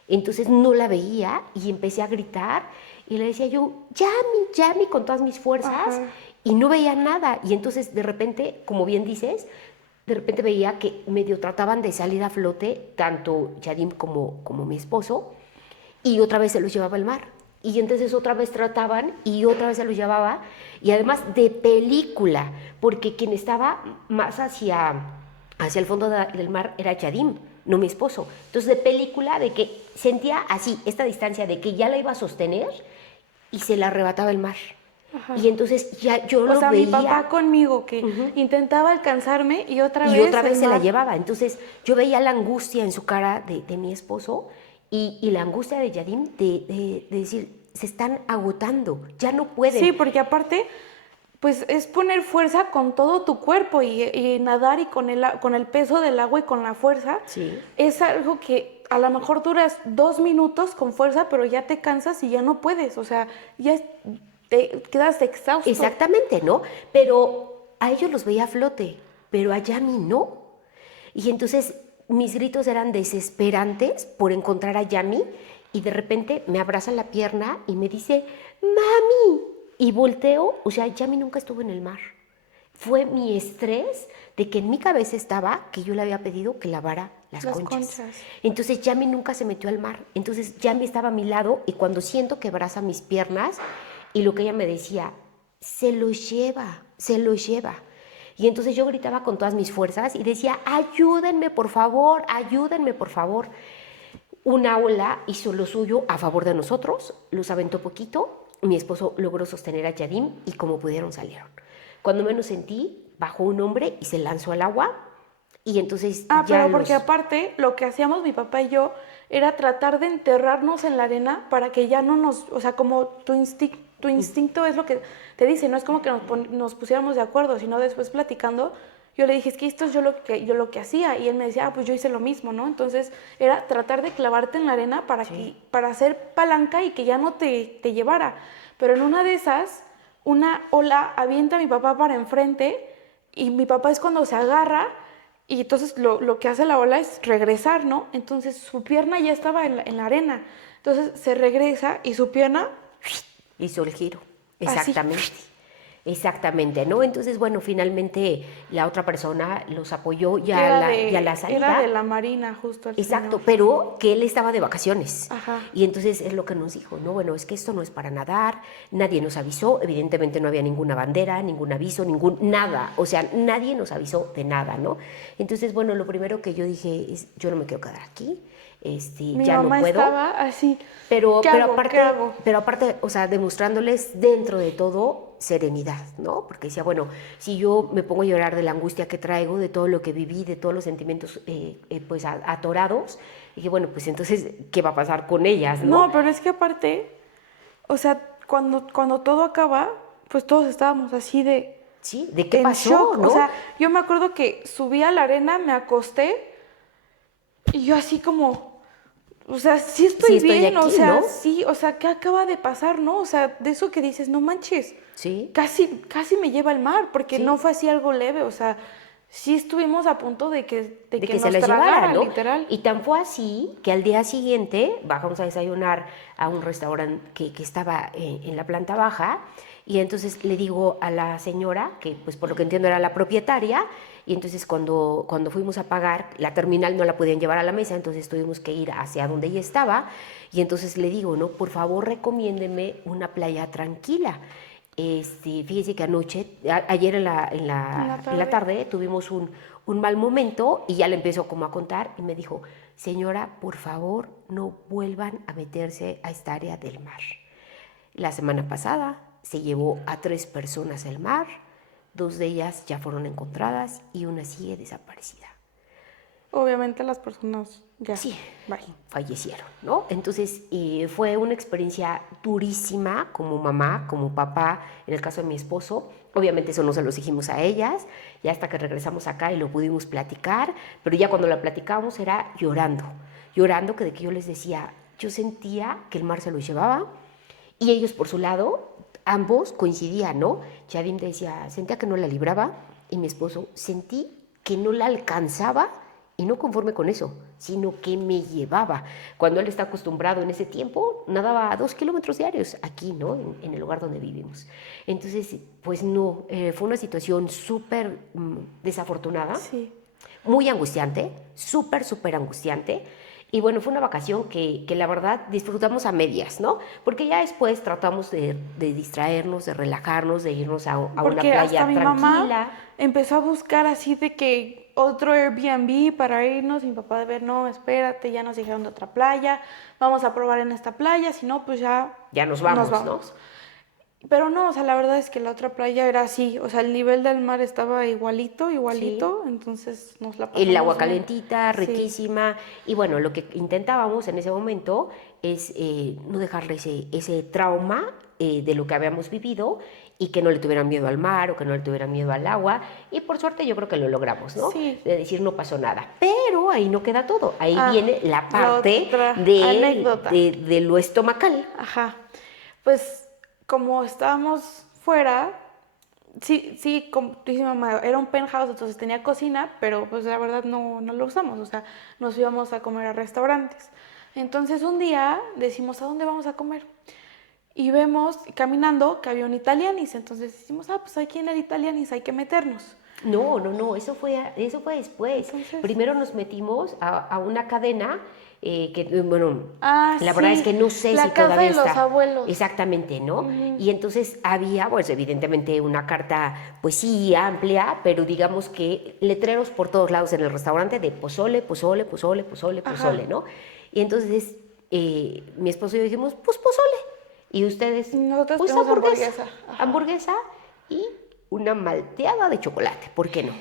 Entonces no la veía y empecé a gritar y le decía yo, Yami, con todas mis fuerzas. Ajá. Y no veía nada. Y entonces de repente, como bien dices, de repente veía que medio trataban de salir a flote, tanto Yadim como mi esposo, y otra vez se los llevaba el mar. Y entonces otra vez trataban y otra vez se los llevaba. Y además de película, porque quien estaba más hacia el fondo del mar era Yadim, no mi esposo. Entonces de película, de que sentía así esta distancia de que ya la iba a sostener y se la arrebataba el mar. Ajá. Y entonces ya yo lo veía. Mi papá conmigo que intentaba alcanzarme y otra vez se la llevaba. Entonces yo veía la angustia en su cara de mi esposo y la angustia de Yadim de decir, se están agotando, ya no pueden. Sí, porque aparte, pues es poner fuerza con todo tu cuerpo y nadar y con el peso del agua y con la fuerza. Sí. Es algo que a lo mejor duras 2 minutos con fuerza, pero ya te cansas y ya no puedes. O sea, ya te quedas exhausto. Exactamente, ¿no? Pero a ellos los veía a flote. pero a Yami no. Y entonces mis gritos eran desesperantes por encontrar a Yami y de repente me abraza la pierna y me dice, ¡Mami! Y volteo, o sea, Yami nunca estuvo en el mar. Fue mi estrés de que en mi cabeza estaba que yo le había pedido que lavara las conchas. Entonces Yami nunca se metió al mar. Entonces Yami estaba a mi lado y cuando siento que abraza mis piernas y lo que ella me decía, se lo lleva, se lo lleva. Y entonces yo gritaba con todas mis fuerzas y decía, ayúdenme por favor, ayúdenme por favor. Una ola hizo lo suyo a favor de nosotros, los aventó poquito, mi esposo logró sostener a Yadim y como pudieron salieron. Cuando menos sentí, bajó un hombre y se lanzó al agua y entonces pero porque aparte lo que hacíamos mi papá y yo era tratar de enterrarnos en la arena para que ya no nos, o sea, como tu instinto es lo que te dice, no es como que nos pusiéramos de acuerdo, sino después platicando, yo le dije, es que esto es yo lo que hacía, y él me decía, pues yo hice lo mismo, ¿no? Entonces era tratar de clavarte en la arena para hacer palanca y que ya no te llevara, pero en una de esas, una ola avienta a mi papá para enfrente, y mi papá es cuando se agarra, y entonces lo que hace la ola es regresar, ¿no? Entonces su pierna ya estaba en la arena, entonces se regresa y su pierna hizo el giro, exactamente. Así. Exactamente, ¿no? Entonces, bueno, finalmente la otra persona los apoyó ya a la salida. Era de la Marina, justo. Exacto, pero que él estaba de vacaciones. Ajá. Y entonces es lo que nos dijo, ¿no? Bueno, es que esto no es para nadar, nadie nos avisó, evidentemente no había ninguna bandera, ningún aviso, nada. O sea, nadie nos avisó de nada, ¿no? Entonces, bueno, lo primero que yo dije es, yo no me quiero quedar aquí. Mi ya mamá no puedo. Estaba así. Pero aparte, o sea, demostrándoles dentro de todo serenidad, ¿no? Porque decía, bueno, si yo me pongo a llorar de la angustia que traigo, de todo lo que viví, de todos los sentimientos pues atorados, dije, bueno, pues entonces, ¿qué va a pasar con ellas, no? No, pero es que aparte, o sea, cuando todo acaba, pues todos estábamos así de... Sí, ¿de qué pasó, shock, no? O sea, yo me acuerdo que subí a la arena, me acosté y yo así como... O sea, sí estoy bien, aquí, o sea, ¿no? Sí, o sea, ¿qué acaba de pasar, no? O sea, de eso que dices, no manches, sí. Casi me lleva al mar, porque no fue así algo leve, o sea, sí estuvimos a punto de que nos se las llevara, ¿no? Literal. Y tan fue así que al día siguiente bajamos a desayunar a un restaurante que estaba en la planta baja, y entonces le digo a la señora, que pues por lo que entiendo era la propietaria, y entonces cuando fuimos a pagar, la terminal no la podían llevar a la mesa, entonces tuvimos que ir hacia donde ella estaba, y entonces le digo, no, por favor recomiéndeme una playa tranquila. Fíjese que ayer en la tarde tuvimos un mal momento y ya le empezó como a contar y me dijo, señora, por favor no vuelvan a meterse a esta área del mar. La semana pasada se llevó a 3 personas al mar, 2 de ellas ya fueron encontradas y una sigue desaparecida. Obviamente las personas ya fallecieron, ¿no? Entonces fue una experiencia durísima como mamá, como papá, en el caso de mi esposo. Obviamente eso no se lo dijimos a ellas, ya hasta que regresamos acá y lo pudimos platicar, pero ya cuando lo platicábamos era llorando de que yo les decía, yo sentía que el mar se lo llevaba y ellos por su lado, ambos coincidían, ¿no? Yadim decía, sentía que no la libraba y mi esposo, sentí que no la alcanzaba. Y no conforme con eso, sino que me llevaba. Cuando él está acostumbrado en ese tiempo, nadaba a 2 kilómetros diarios aquí, ¿no? En el lugar donde vivimos. Entonces, pues no, fue una situación súper desafortunada, muy angustiante, súper angustiante. Y bueno, fue una vacación que la verdad disfrutamos a medias, ¿no? Porque ya después tratamos de distraernos, de relajarnos, de irnos a una playa hasta tranquila. Mi mamá empezó a buscar así de que otro Airbnb para irnos, y mi papá de ver, no, espérate, ya nos dijeron de otra playa, vamos a probar en esta playa, si no, pues ya nos vamos, ¿no? Pero no, o sea, la verdad es que la otra playa era así, o sea, el nivel del mar estaba igualito, entonces nos la pasamos. El agua calentita, riquísima, y bueno, lo que intentábamos en ese momento es no dejarle ese trauma de lo que habíamos vivido y que no le tuvieran miedo al mar o que no le tuvieran miedo al agua, y por suerte yo creo que lo logramos, ¿no? Sí. De decir no pasó nada, pero ahí no queda todo, ahí viene la parte de lo estomacal. Ajá, pues como estábamos fuera, sí, como dice mamá, era un penthouse, entonces tenía cocina, pero pues la verdad no lo usamos, o sea, nos íbamos a comer a restaurantes. Entonces un día decimos, ¿a dónde vamos a comer? Y vemos caminando que había un Italianis, entonces decimos, pues aquí en el Italianis hay que meternos. No, eso fue después. Entonces- Primero nos metimos a una cadena bueno, Ah, la verdad sí, es que no sé la si casa todavía de los está. abuelos. Exactamente, ¿no? Y entonces había, pues evidentemente una carta, pues sí, amplia, pero digamos que letreros por todos lados en el restaurante de pozole, pozole, pozole, pozole, pozole, ¿no? Y entonces mi esposo y yo dijimos, pues pozole. Y ustedes, Nosotros pues pedimos hamburguesa. hamburguesa. Ajá. Hamburguesa y una malteada de chocolate, ¿por qué no?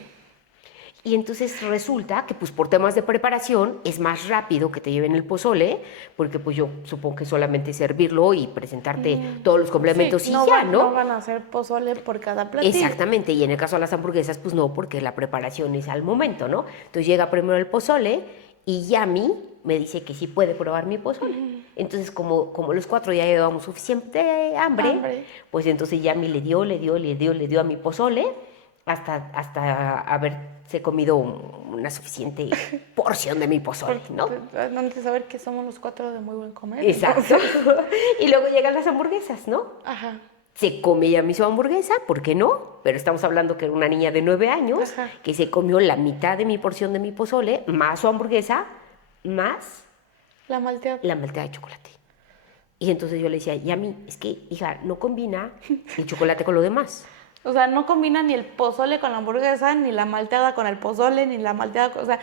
Y entonces resulta que pues por temas de preparación es más rápido que te lleven el pozole, porque pues yo supongo que solamente servirlo y presentarte todos los complementos Sí, y no ya, van, ¿no? no van a hacer pozole por cada platillo. Exactamente, y en el caso de las hamburguesas pues no, porque la preparación es al momento, ¿no? Entonces llega primero el pozole y Yami me dice que sí puede probar mi pozole. Entonces como los cuatro ya llevábamos suficiente hambre, pues entonces Yami le dio a mi pozole hasta haberse comido una suficiente porción de mi pozole, ¿no? Antes de saber que somos los cuatro de muy buen comer. Exacto. Y luego llegan las hamburguesas, ¿no? Ajá. Se come ella mi su hamburguesa, ¿por qué no? Pero estamos hablando que era una niña de 9 años Ajá. que se comió la mitad de mi porción de mi pozole, más su hamburguesa, más La malteada. la malteada de chocolate. Y entonces yo le decía, Yami, es que, hija, no combina el chocolate con lo demás. O sea, no combina ni el pozole con la hamburguesa, ni la malteada con el pozole, ni la malteada con... O sea,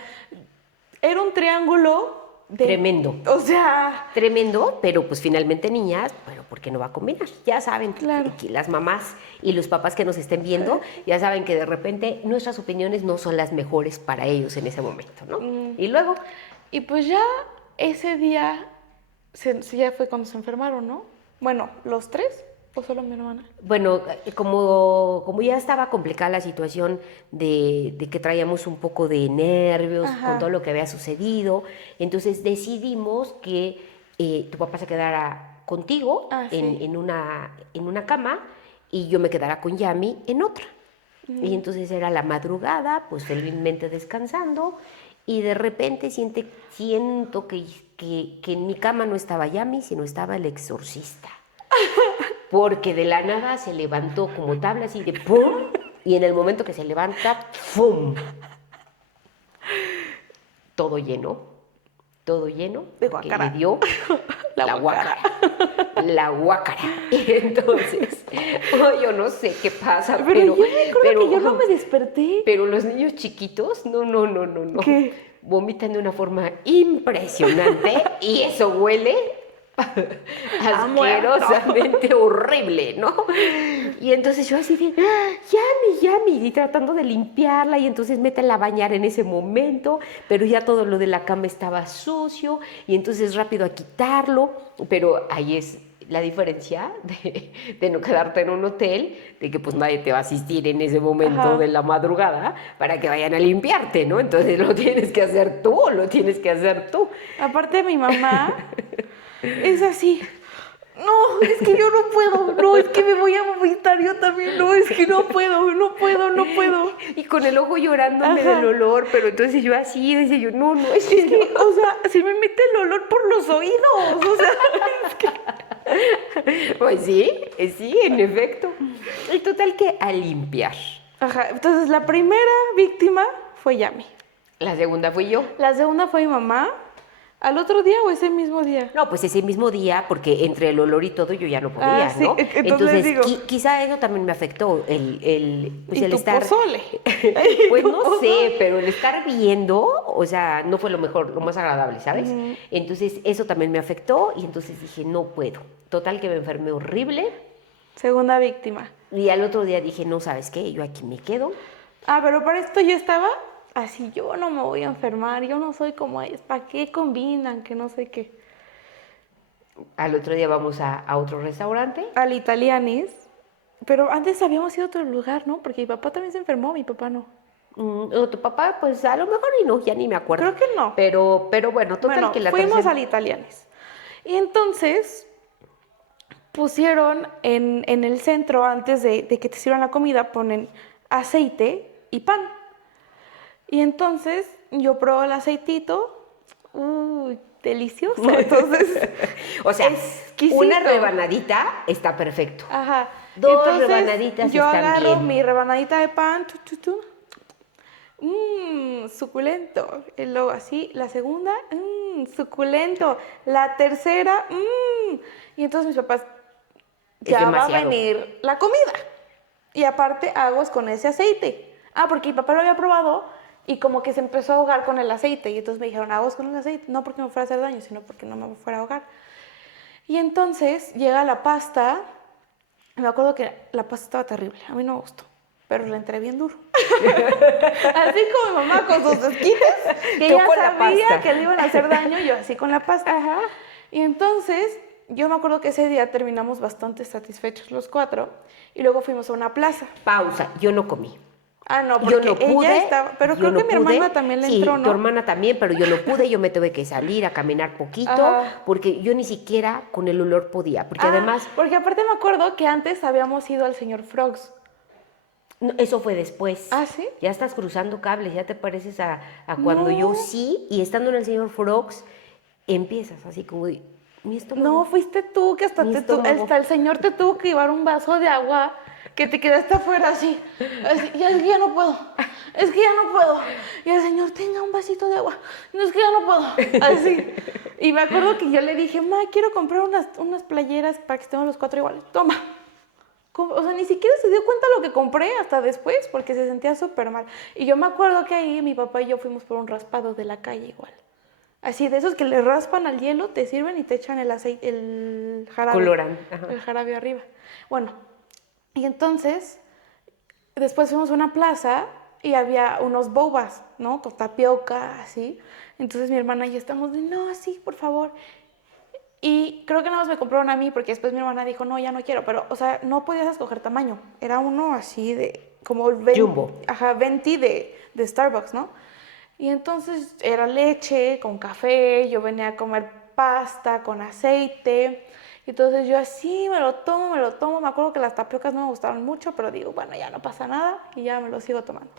era un triángulo de... Tremendo. O sea... Tremendo, pero pues finalmente niñas, bueno, ¿por qué no va a combinar? Ya saben Claro. que las mamás y los papás que nos estén viendo, ya saben que de repente nuestras opiniones no son las mejores para ellos en ese momento, ¿no? Y luego, Y pues ya ese día, ya fue cuando se enfermaron, ¿no? Bueno, ¿los tres? ¿O solo mi hermana? bueno, como ya estaba complicada la situación de que traíamos un poco de nervios Ajá. con todo lo que había sucedido, entonces decidimos que tu papá se quedara contigo Sí. en una cama y yo me quedara con Yami en otra. Y entonces era la madrugada, pues felizmente descansando, y de repente siento que en mi cama no estaba Yami, sino estaba el exorcista. Porque de la nada se levantó como tabla así de ¡pum! Y en el momento que se levanta, ¡pum! Todo lleno, De porque guácara. le dio la guácara. La guácara. Y entonces, yo no sé qué pasa, Pero yo me acuerdo que yo no me desperté. pero los niños chiquitos, no. ¿Qué? Vomitan de una forma impresionante y eso huele asquerosamente horrible, ¿no? Y entonces yo así de, Yami, y tratando de limpiarla, y entonces métela a bañar en ese momento, pero ya todo lo de la cama estaba sucio, y entonces rápido a quitarlo, pero ahí es la diferencia de no quedarte en un hotel, de que pues nadie te va a asistir en ese momento Ajá. de la madrugada para que vayan a limpiarte, ¿no? Entonces lo tienes que hacer tú. Aparte mi mamá es así. No, es que yo no puedo. No, es que me voy a vomitar yo también. No, es que no puedo. Y con el ojo llorándome Ajá. del olor, pero entonces yo así, decía yo, no, es Es que, o sea, se me mete el olor por los oídos. O sea, es que... Pues sí, en efecto. Y total que a limpiar. Ajá, entonces la primera víctima fue Yami. La segunda fui yo. La segunda fue mi mamá. ¿Al otro día o ese mismo día? No, pues ese mismo día, porque entre el olor y todo yo ya no podía, Sí, ¿no? entonces digo- quizá eso también me afectó, pues ¿Y el tu estar... pozole? Pues ¿Tu no pozole? sé, pero el estar viendo, o sea, no fue lo mejor, lo más agradable, ¿sabes? Entonces eso también me afectó y entonces dije, no puedo. Total que me enfermé horrible Segunda víctima. y al otro día dije, no, ¿sabes qué? Yo aquí me quedo. Pero para esto yo estaba así, yo no me voy a enfermar, yo no soy como ellos, ¿para qué combinan? Que no sé qué. Al otro día vamos a otro restaurante. Al Italianis, pero antes habíamos ido a otro lugar, ¿no? Porque mi papá también se enfermó, mi papá no. No, tu papá, pues a lo mejor y no, ya ni me acuerdo. Creo que no. Pero bueno, total Bueno, que la fuimos tercera... al Italianis. Y entonces, pusieron en el centro, antes de que te sirvan la comida, ponen aceite y pan. Y entonces yo pruebo el aceitito, uy, delicioso. Entonces, O sea, exquisito. una rebanadita está perfecto. Ajá. Dos Entonces, rebanaditas yo están agarro bien. mi rebanadita de pan, suculento. Y luego así, la segunda, suculento. La tercera, Y entonces mis papás, ya va a demasiado. venir la comida. Y aparte, aguas con ese aceite. Porque mi papá lo había probado y como que se empezó a ahogar con el aceite. Y entonces me dijeron, aguas con el aceite. No porque me fuera a hacer daño, sino porque no me fuera a ahogar. Y entonces llega la pasta. Me acuerdo que la pasta estaba terrible. A mí no me gustó. Pero la entré bien duro. Así como mi mamá con sus esquites, que Tú ya con la sabía pasta. que le iban a hacer daño, yo así con la pasta. Y entonces, yo me acuerdo que ese día terminamos bastante satisfechos los 4 y luego fuimos a una plaza. Pausa, yo no comí. No, Yo porque no pude. ella estaba, pero yo creo no que mi pude. hermana también le Sí, entró, ¿no? tu hermana también, pero yo no pude, yo me tuve que salir a caminar poquito, Ajá. porque yo ni siquiera con el olor podía, porque además, Porque aparte me acuerdo que antes habíamos ido al señor Frogs. no, eso fue después. ¿Sí? Ya estás cruzando cables, ya te pareces a cuando No. yo sí, y estando en el señor Frogs, empiezas así como, mi estómago. No, fuiste tú que hasta Mi estómago. el señor te tuvo que llevar un vaso de agua que te quedaste afuera así. Ya es que ya no puedo. Es que ya no puedo. Y el señor, tenga un vasito de agua. No, es que ya no puedo. Así. Y me acuerdo que yo le dije, ma, quiero comprar unas playeras para que estemos los 4 iguales. Toma. O sea, ni siquiera se dio cuenta lo que compré hasta después porque se sentía súper mal. Y yo me acuerdo que ahí mi papá y yo fuimos por un raspado de la calle igual. Así, de esos que le raspan al hielo, te sirven y te echan el aceite, el jarabe. Colorante, ajá. El jarabe arriba. Bueno, y entonces, después fuimos a una plaza y había unos bobas, ¿no? Con tapioca, así. Entonces mi hermana y yo estamos de, no, sí, por favor. Y creo que nada más me compraron a mí porque después mi hermana dijo, no, ya no quiero. Pero, o sea, no podías escoger tamaño. Era uno así de, como el Jumbo. Ajá, 20 de Starbucks, ¿no? Y entonces era leche con café, yo venía a comer pasta con aceite. Y entonces yo así me lo tomo. Me acuerdo que las tapiocas no me gustaban mucho, pero digo, bueno, ya no pasa nada y ya me lo sigo tomando.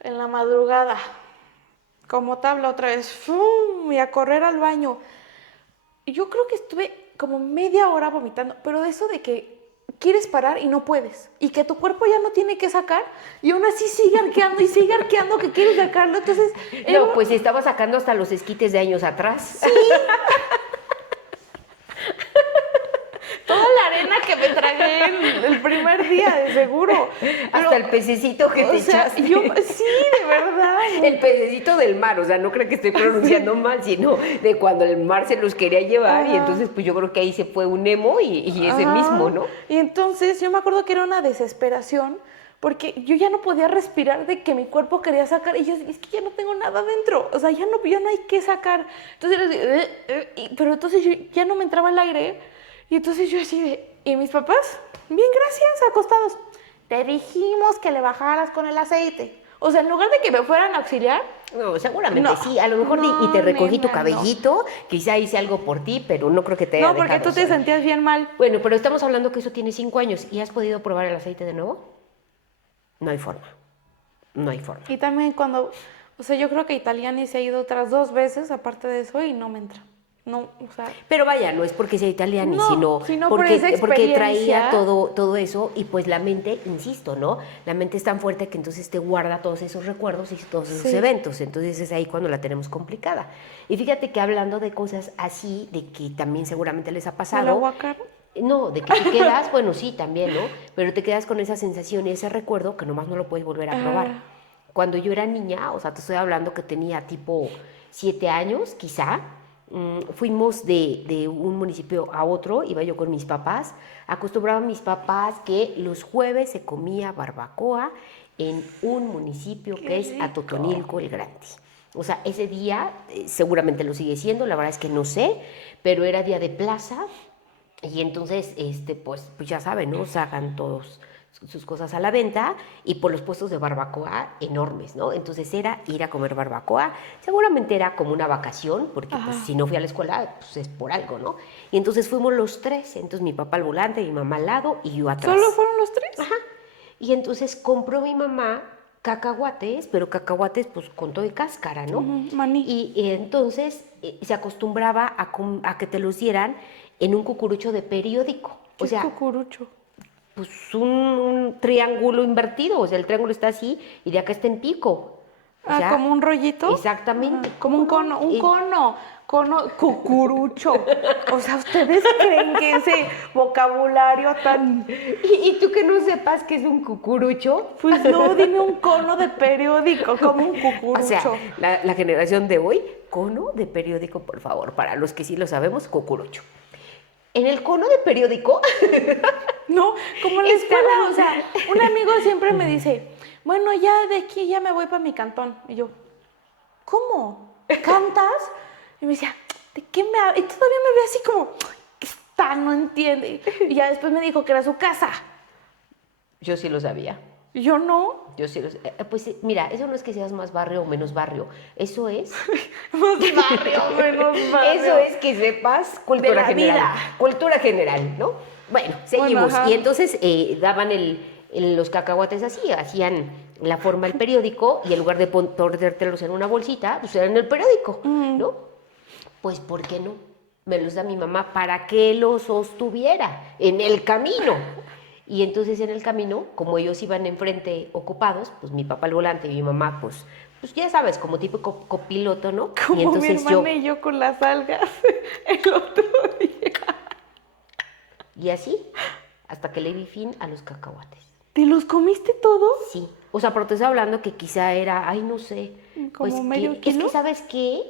En la madrugada, como tabla otra vez, ¡fum! Y a correr al baño. Yo creo que estuve como media hora vomitando, pero de eso de que quieres parar y no puedes, y que tu cuerpo ya no tiene que sacar, y aún así sigue arqueando que quieres sacarlo, entonces... No, pues estaba sacando hasta los esquites de años atrás. Sí. Toda la arena que me tragué el primer día, de seguro. Hasta el pececito que te echaste. sí, de verdad. El pececito del mar, o sea, no creo que estoy pronunciando mal, sino de cuando el mar se los quería llevar. Y entonces pues yo creo que ahí se fue un Nemo y ese mismo, ¿no? Y entonces yo me acuerdo que era una desesperación porque yo ya no podía respirar de que mi cuerpo quería sacar y yo, es que ya no tengo nada dentro, o sea, ya no hay que sacar. Entonces era así, pero entonces yo ya no me entraba el aire y entonces yo así de, ¿y mis papás? Bien, gracias, acostados. Te dijimos que le bajaras con el aceite. O sea, en lugar de que me fueran a auxiliar. No, seguramente No. sí, a lo mejor No, y te recogí tu nena, cabellito, quizá hice algo por ti, pero no creo que te haya No, porque dejado tú te sola. sentías bien mal. Bueno, pero estamos hablando que eso tiene 5 años. ¿Y has podido probar el aceite de nuevo? No hay forma. No hay forma. Y también cuando, o sea, yo creo que Italiani se ha ido otras 2 veces, aparte de eso, y no me entra. No, o sea... Pero vaya, no es porque sea italiano, No, sino por porque, esa porque experiencia. traía todo eso y pues la mente, insisto, ¿no? La mente es tan fuerte que entonces te guarda todos esos recuerdos y todos esos Sí. eventos. Entonces es ahí cuando la tenemos complicada. Y fíjate que hablando de cosas así, de que también seguramente les ha ¿El pasado... aguacate? No, de que te quedas, bueno, sí, también, ¿no? Pero te quedas con esa sensación y ese recuerdo que nomás no lo puedes volver a probar. Cuando yo era niña, o sea, te estoy hablando que tenía tipo 7 años, quizá, fuimos de un municipio a otro, iba yo con mis papás, acostumbraban mis papás que los jueves se comía barbacoa en un municipio que es Atotonilco el Grande. O sea, ese día seguramente lo sigue siendo, la verdad es que no sé, pero era día de plaza y entonces, pues ya saben, ¿no? Sacan todos sus cosas a la venta y por los puestos de barbacoa enormes, ¿no? Entonces era ir a comer barbacoa, seguramente era como una vacación, porque pues, si no fui a la escuela, pues es por algo, ¿no? Y entonces fuimos los tres, entonces mi papá al volante, mi mamá al lado y yo atrás. ¿Solo fueron los tres? Ajá. Y entonces compró mi mamá cacahuates, pero cacahuates pues con todo y cáscara, ¿no? Maní. Y entonces se acostumbraba a que te los dieran en un cucurucho de periódico. ¿Qué O sea, cucurucho? pues un triángulo invertido, o sea, el triángulo está así y de acá está en pico. O sea, ¿como un rollito? Exactamente. Como un cono, cono, cucurucho. O sea, ¿ustedes creen que ese vocabulario tan... ¿Y tú que no sepas qué es un cucurucho? Pues no, dime un cono de periódico, como un cucurucho. O sea, la generación de hoy, cono de periódico, por favor, para los que sí lo sabemos, cucurucho. En el cono de periódico... No, como en la escuela, o sea, un amigo siempre me dice, bueno, ya de aquí ya me voy para mi cantón. Y yo, ¿cómo? ¿Cantas? Y me decía, ¿de qué me hablas? Y todavía me ve así como, ¿qué está? No entiende. Y ya después me dijo que era su casa. Yo sí lo sabía. Y yo no. Yo sí lo pues mira, eso no es que seas más barrio o menos barrio. Eso es... Más barrio, menos barrio. Eso es que sepas cultura De la general. vida. Cultura general, ¿no? Bueno, seguimos. Bueno, y entonces daban los cacahuates así, hacían la forma del periódico y en lugar de ponértelos en una bolsita, pues eran en el periódico, ¿no? Pues, ¿por qué no? Me los da mi mamá para que los sostuviera en el camino. Y entonces en el camino, como ellos iban enfrente ocupados, pues mi papá al volante y mi mamá, pues ya sabes, como típico copiloto, ¿no? Como y entonces mi hermana y yo con las algas el otro día. Y así, hasta que le di fin a los cacahuates. ¿Te los comiste todos? Sí. O sea, pero te estoy hablando que quizá era, ay, no sé. ¿Como medio Es kilo? que, ¿sabes qué?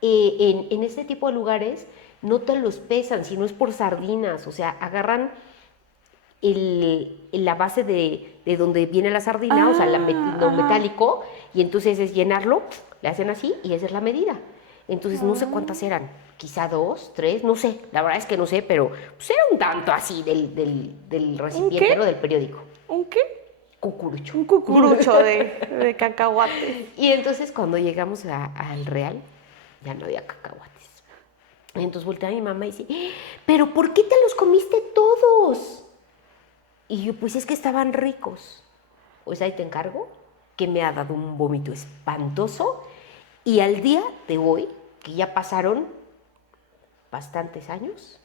En este tipo de lugares no te los pesan, sino es por sardinas. O sea, agarran la base de donde viene la sardina, o sea, lo metálico, y entonces es llenarlo, le hacen así y esa es la medida. Entonces no sé cuántas eran, quizá 2, 3, no sé, la verdad es que no sé, pero pues era un tanto así del recipiente, ¿no? Del periódico. ¿Un qué? Cucurucho. Un cucurucho de cacahuate. Y entonces cuando llegamos al Real, ya no había cacahuates. Y entonces voltea a mi mamá y dice, ¿pero por qué te los comiste todos? Y yo, pues es que estaban ricos. Pues ahí te encargo que me ha dado un vómito espantoso. Y al día de hoy, que ya pasaron bastantes años,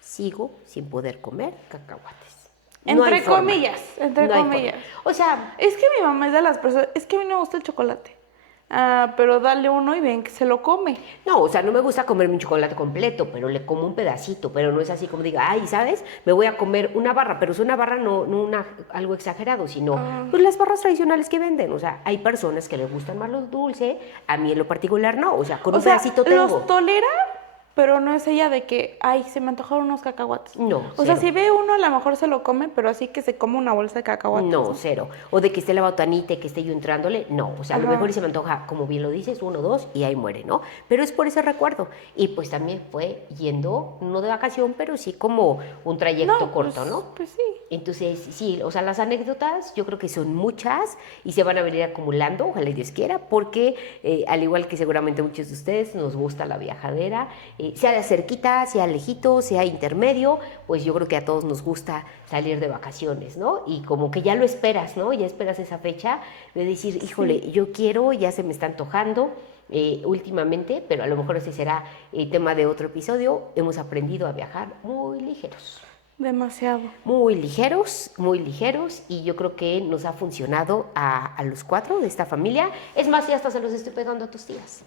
sigo sin poder comer cacahuates. Entre comillas, entre comillas. O sea, es que mi mamá es de las personas, es que a mí no me gusta el chocolate. Pero dale uno y ven que se lo come. no, o sea, no me gusta comerme un chocolate completo, pero le como un pedacito, pero no es así como diga, ay, ¿sabes? Me voy a comer una barra, pero es una barra no algo exagerado, sino pues las barras tradicionales que venden. O sea, hay personas que les gustan más los dulces, a mí en lo particular no, o sea, con un pedacito tengo. Los tolera, pero no es ella de que, ay, se me antojaron unos cacahuates. No, o sea, cero. si ve uno, a lo mejor se lo come, pero así que se come una bolsa de cacahuates. No, cero. O de que esté la botanita y que esté yo entrándole, no. O sea, a lo mejor y se me antoja, como bien lo dices, 1, 2 y ahí muere, ¿no? Pero es por ese recuerdo. Y pues también fue yendo, no de vacación, pero sí como un trayecto corto, ¿no? Pues sí. Entonces, sí, o sea, las anécdotas yo creo que son muchas y se van a venir acumulando, ojalá Dios quiera, porque al igual que seguramente muchos de ustedes, nos gusta la viajadera, sea de cerquita, sea lejito, sea intermedio, pues yo creo que a todos nos gusta salir de vacaciones, ¿no? Y como que ya lo esperas, ¿no? Ya esperas esa fecha de decir, híjole, yo quiero, ya se me está antojando. Últimamente, pero a lo mejor ese será tema de otro episodio, hemos aprendido a viajar muy ligeros. Demasiado. Muy ligeros, y yo creo que nos ha funcionado a los 4 de esta familia. Es más, ya hasta se los estoy pegando a tus tías.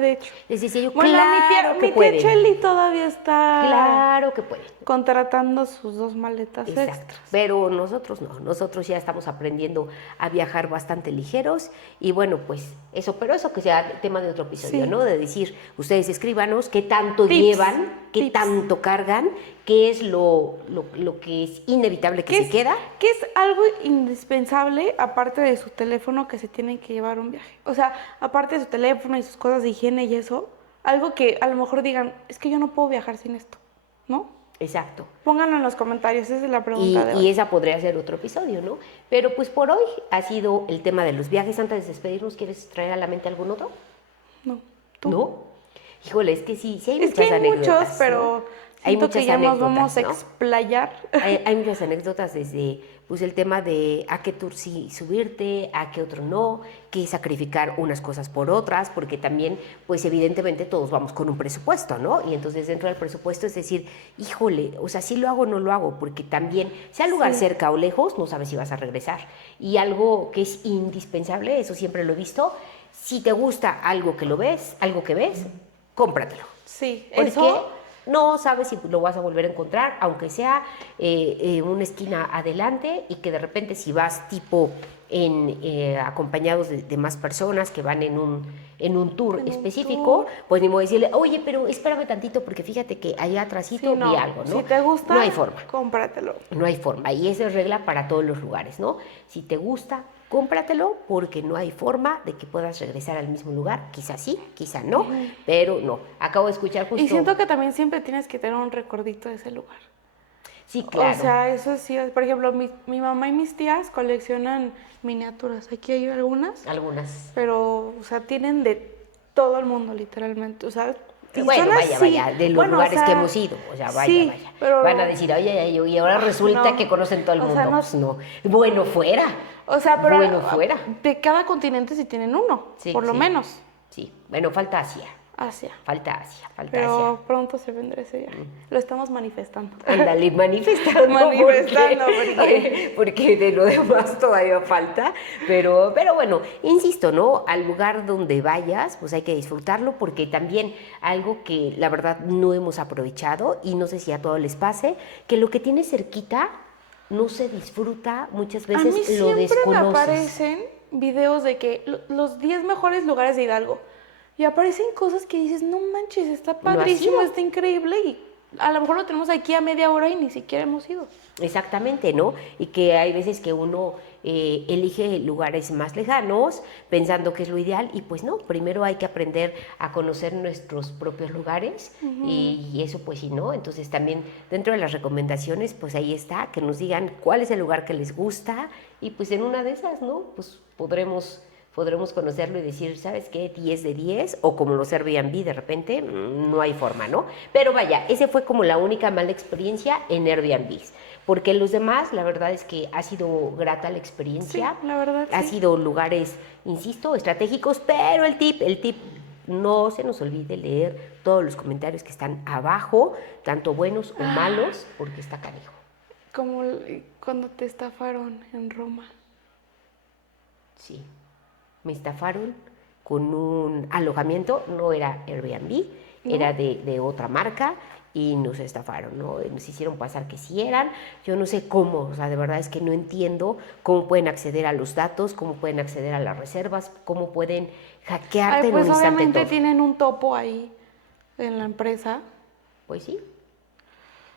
De hecho. Les decía yo, Bueno, claro mi que pueden. tía Cheli todavía está Claro que pueden. contratando sus 2 maletas Exacto, extras. pero nosotros no, nosotros ya estamos aprendiendo a viajar bastante ligeros y bueno, pues eso, pero eso que sea tema de otro episodio, Sí. ¿no? De decir, ustedes escríbanos qué tanto Tips, llevan, qué tips. tanto cargan, qué es lo que es inevitable que se queda. ¿Qué es algo indispensable aparte de su teléfono que se tienen que llevar un viaje? O sea, aparte de su teléfono y sus cosas de higiene y eso, algo que a lo mejor digan, es que yo no puedo viajar sin esto, ¿no? Exacto. Pónganlo en los comentarios, esa es la pregunta de hoy. Y esa podría ser otro episodio, ¿no? Pero pues por hoy ha sido el tema de los viajes. Antes de despedirnos, ¿quieres traer a la mente algún otro? No, tú. ¿No? Híjole, es que sí hay Es muchas que hay anécdotas, muchos, pero ¿no? Hay siento muchas que ya nos vamos a anécdotas, ¿no? explayar. Hay muchas anécdotas desde pues el tema de a qué tour sí subirte, a qué otro no, que sacrificar unas cosas por otras, porque también pues evidentemente todos vamos con un presupuesto, ¿no? Y entonces dentro del presupuesto es decir, híjole, o sea, sí lo hago o no lo hago, porque también sea lugar cerca o lejos, no sabes si vas a regresar. Y algo que es indispensable, eso siempre lo he visto, si te gusta algo que ves, cómpratelo. Sí, Porque eso. no sabes si lo vas a volver a encontrar, aunque sea una esquina adelante, y que de repente si vas tipo acompañados de más personas que van en un tour específico, pues ni modo decirle, oye, pero espérame tantito porque fíjate que allá atrásito vi algo, ¿no? Si te gusta, no hay forma. Cómpratelo. No hay forma, y esa es regla para todos los lugares, ¿no? Si te gusta, cómpratelo, porque no hay forma de que puedas regresar al mismo lugar. Quizá sí, quizá no, pero no. Acabo de escuchar justo... Y siento que también siempre tienes que tener un recordito de ese lugar. Sí, claro. O sea, eso sí, por ejemplo, mi mamá y mis tías coleccionan miniaturas. Aquí hay Algunas. pero, o sea, tienen de todo el mundo, literalmente. O sea, y Bueno, son vaya, así. de los Bueno, lugares o sea, que hemos ido, o sea, vaya, sí, vaya. pero- Van a decir, oye, y ahora resulta no. que conocen todo el O mundo. sea, no- Pues no. Bueno, fuera. O sea, pero Bueno, fuera. de cada continente sí tienen uno, Sí, por lo sí. menos. Sí, bueno, falta Asia. Asia. Asia. Pero pronto se vendrá ese viaje. Lo estamos manifestando. Ándale, manifestando. Manifestando, porque de lo demás todavía falta. Pero bueno, insisto, ¿no? Al lugar donde vayas, pues hay que disfrutarlo, porque también algo que la verdad no hemos aprovechado, y no sé si a todos les pase, que lo que tienes cerquita no se disfruta muchas veces, A mí lo siempre desconoces. me aparecen videos de que los 10 mejores lugares de Hidalgo. Y aparecen cosas que dices, no manches, está No has padrísimo, ido. está increíble. Y a lo mejor lo tenemos aquí a media hora y ni siquiera hemos ido. Exactamente, ¿no? Y que hay veces que uno elige lugares más lejanos pensando que es lo ideal, y pues no, primero hay que aprender a conocer nuestros propios lugares, y eso pues sí, ¿no? Entonces también dentro de las recomendaciones pues ahí está, que nos digan cuál es el lugar que les gusta, y pues en una de esas, ¿no? Pues podremos conocerlo y decir, ¿sabes qué? 10 de 10, o como los Airbnb de repente, no hay forma, ¿no? Pero vaya, ese fue como la única mala experiencia en Airbnb, porque los demás, la verdad es que ha sido grata la experiencia. Sí, la verdad, Ha sí. sido lugares, insisto, estratégicos, pero el tip, no se nos olvide leer todos los comentarios que están abajo, tanto buenos o malos, porque está canijo. Como cuando te estafaron en Roma. Sí. Me estafaron con un alojamiento, no era Airbnb, era de otra marca, y nos estafaron, ¿no? Nos hicieron pasar que sí eran. Yo no sé cómo, o sea, de verdad es que no entiendo cómo pueden acceder a los datos, cómo pueden acceder a las reservas, cómo pueden hackearte Pues en un instante obviamente todo. tienen un topo ahí en la empresa Pues sí,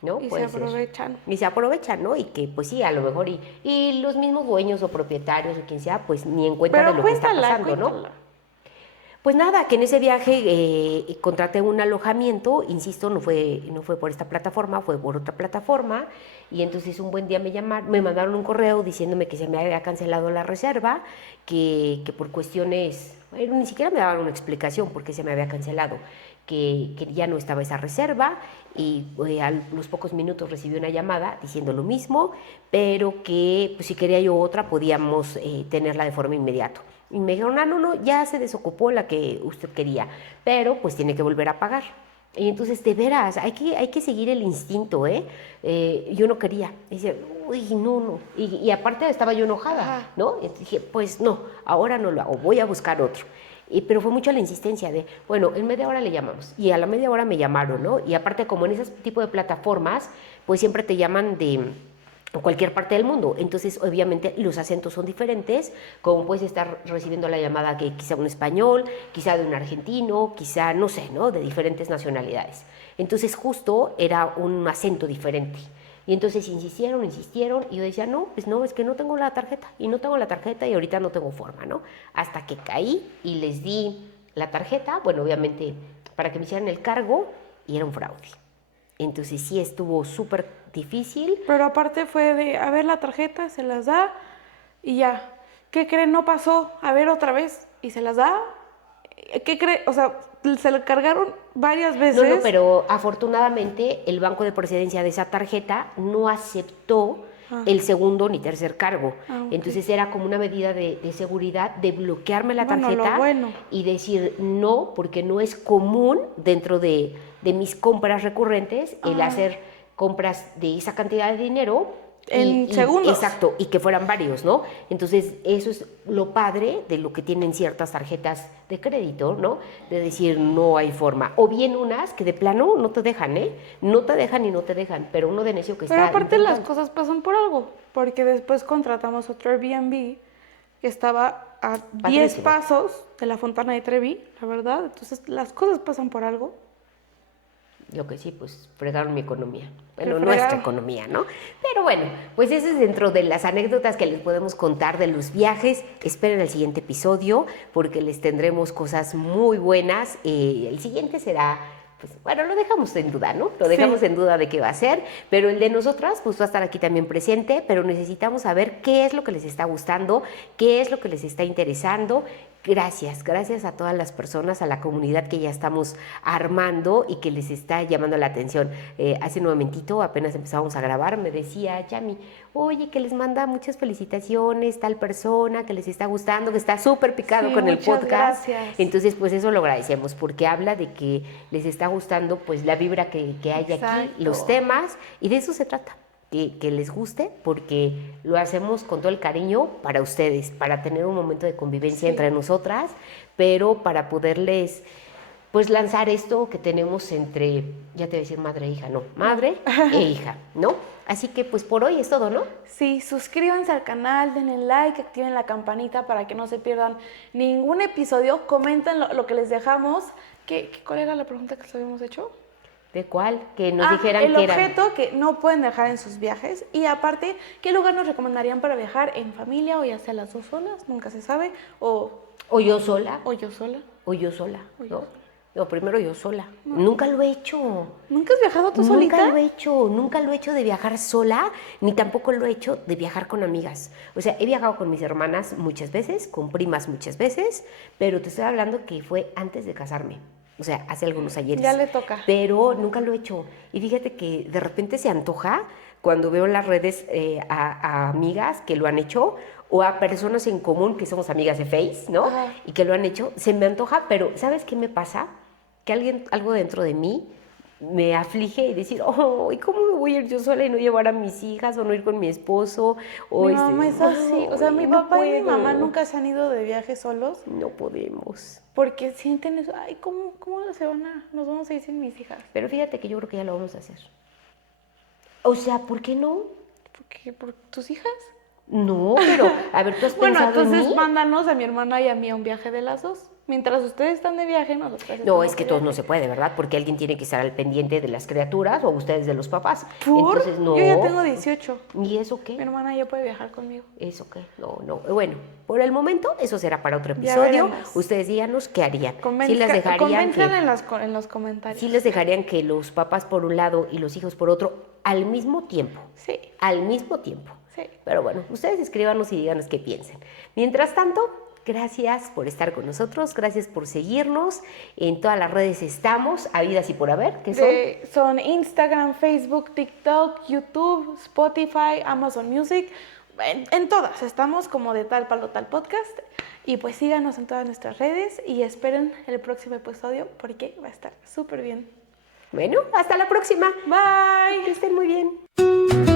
¿no? y se Puede ser. aprovechan. Y se aprovechan, ¿no? Y que pues sí, a lo mejor, y los mismos dueños o propietarios o quien sea, pues ni en cuenta Pero de lo que está cuéntala, pasando, ¿no? cuéntala. Pues nada, que en ese viaje contraté un alojamiento, insisto, no fue por esta plataforma, fue por otra plataforma, y entonces un buen día me mandaron un correo diciéndome que se me había cancelado la reserva, que por cuestiones, bueno, ni siquiera me daban una explicación por qué se me había cancelado, que ya no estaba esa reserva, y a los pocos minutos recibí una llamada diciendo lo mismo, pero que pues, si quería yo otra podíamos tenerla de forma inmediata. Y me dijeron, no, ya se desocupó la que usted quería, pero pues tiene que volver a pagar. Y entonces, de veras, hay que seguir el instinto, ¿eh? Yo no quería. Y dice, uy, no. Y aparte estaba yo enojada, ¿no? Y dije, pues no, ahora no lo hago, voy a buscar otro. Pero fue mucho la insistencia de, bueno, en media hora le llamamos. Y a la media hora me llamaron, ¿no? Y aparte, como en ese tipo de plataformas, pues siempre te llaman de cualquier parte del mundo. Entonces, obviamente, los acentos son diferentes, como puedes estar recibiendo la llamada que quizá un español, quizá de un argentino, quizá, no sé, ¿no? De diferentes nacionalidades. Entonces, justo era un acento diferente. Y entonces insistieron, y yo decía, no, pues no, es que no tengo la tarjeta, y ahorita no tengo forma, ¿no? Hasta que caí y les di la tarjeta, bueno, obviamente, para que me hicieran el cargo, y era un fraude. Entonces sí estuvo súper difícil. Pero aparte fue de, a ver la tarjeta, se las da y ya. ¿Qué creen? No pasó. A ver otra vez. Y se las da. ¿Qué creen? O sea, se lo cargaron varias veces. No, pero afortunadamente el banco de procedencia de esa tarjeta no aceptó el segundo ni tercer cargo. Ok. Entonces era como una medida de seguridad de bloquearme la Bueno, tarjeta lo bueno. y decir no, porque no es común dentro de mis compras recurrentes el hacer compras de esa cantidad de dinero. En segundos. Exacto, y que fueran varios, ¿no? Entonces, eso es lo padre de lo que tienen ciertas tarjetas de crédito, ¿no? De decir, no hay forma. O bien unas que de plano no te dejan, ¿eh? No te dejan y no te dejan, pero uno de necio que Pero está aparte las intentando. cosas pasan por algo, porque después contratamos otro Airbnb que estaba a 10 Padrísimo. pasos de la Fontana de Trevi, la verdad. Entonces las cosas pasan por algo. Lo que sí, pues fregaron mi economía. Bueno, Te nuestra fregaron. economía, ¿no? Pero bueno, pues eso es dentro de las anécdotas que les podemos contar de los viajes. Esperen el siguiente episodio porque les tendremos cosas muy buenas. El siguiente será, pues bueno, lo dejamos en duda, ¿no? Lo dejamos Sí. en duda de qué va a ser, pero el de nosotras pues va a estar aquí también presente, pero necesitamos saber qué es lo que les está gustando, qué es lo que les está interesando. Gracias a todas las personas, a la comunidad que ya estamos armando y que les está llamando la atención. Hace un momentito, apenas empezamos a grabar, me decía Yami, oye, que les manda muchas felicitaciones, tal persona, que les está gustando, que está súper picado Sí, con el muchas podcast. gracias. Entonces, pues eso lo agradecemos, porque habla de que les está gustando pues la vibra que hay aquí, Exacto. los temas, y de eso se trata. Que les guste, porque lo hacemos con todo el cariño para ustedes, para tener un momento de convivencia Sí. entre nosotras, pero para poderles pues lanzar esto que tenemos entre, ya te voy a decir madre e hija, no, madre e hija, ¿no? Así que pues por hoy es todo, ¿no? Sí, suscríbanse al canal, denle like, activen la campanita para que no se pierdan ningún episodio. Comenten lo que les dejamos. ¿Cuál era la pregunta que les habíamos hecho? ¿De cuál? Que nos dijeran el que era. objeto que no pueden dejar en sus viajes. Y aparte, ¿qué lugar nos recomendarían para viajar en familia o ya sea las dos solas? Nunca se sabe. O yo sola, O yo sola. o yo sola, O yo ¿no? sola. No, primero yo sola. Nunca lo he hecho. ¿Nunca has viajado tú solita? Nunca lo he hecho de viajar sola, ni tampoco lo he hecho de viajar con amigas. O sea, he viajado con mis hermanas muchas veces, con primas muchas veces, pero te estoy hablando que fue antes de casarme. O sea, hace algunos ayeres. Ya le toca. Pero nunca lo he hecho. Y fíjate que de repente se antoja cuando veo en las redes a amigas que lo han hecho o a personas en común que somos amigas de Face, ¿no? Ajá. Y que lo han hecho. Se me antoja, pero ¿sabes qué me pasa? Que algo dentro de mí me aflige y decir, oh, ¿y cómo me voy a ir yo sola y no llevar a mis hijas o no ir con mi esposo? O Mi mamá es así. O sea, mi no papá y mi puedo. mamá nunca se han ido de viaje solos No podemos. porque sienten eso. Ay, ¿cómo nos vamos a ir sin mis hijas? Pero fíjate que yo creo que ya lo vamos a hacer. O sea, ¿por qué no? ¿Por tus hijas? No, pero, a ver, ¿tú has Bueno, pensado en entonces mí? mándanos a mi hermana y a mí a un viaje de las dos. Mientras ustedes están de viaje, nosotras No, estamos es que de todo no viaje. se puede, ¿verdad? Porque alguien tiene que estar al pendiente de las criaturas o ustedes de los papás. ¿Por? Entonces, no. Yo ya tengo 18. ¿Y eso Mi qué? hermana ya puede viajar conmigo. ¿Eso qué? No. Bueno, por el momento eso será para otro Ya episodio. veremos. Ustedes díganos qué harían. Sí Convenzcan les dejarían que, en los comentarios. sí les dejarían que los papás por un lado y los hijos por otro al mismo tiempo. Sí, Al mismo tiempo. sí. Pero bueno, ustedes escríbanos y díganos qué piensen. Mientras tanto, gracias por estar con nosotros, gracias por seguirnos. En todas las redes estamos, habidas y por haber, que son. Son Instagram, Facebook, TikTok, YouTube, Spotify, Amazon Music. En todas estamos como de Tal Palo Tal Podcast. Y pues síganos en todas nuestras redes y esperen el próximo episodio porque va a estar súper bien. Bueno, hasta la próxima. Bye. Que estén muy bien.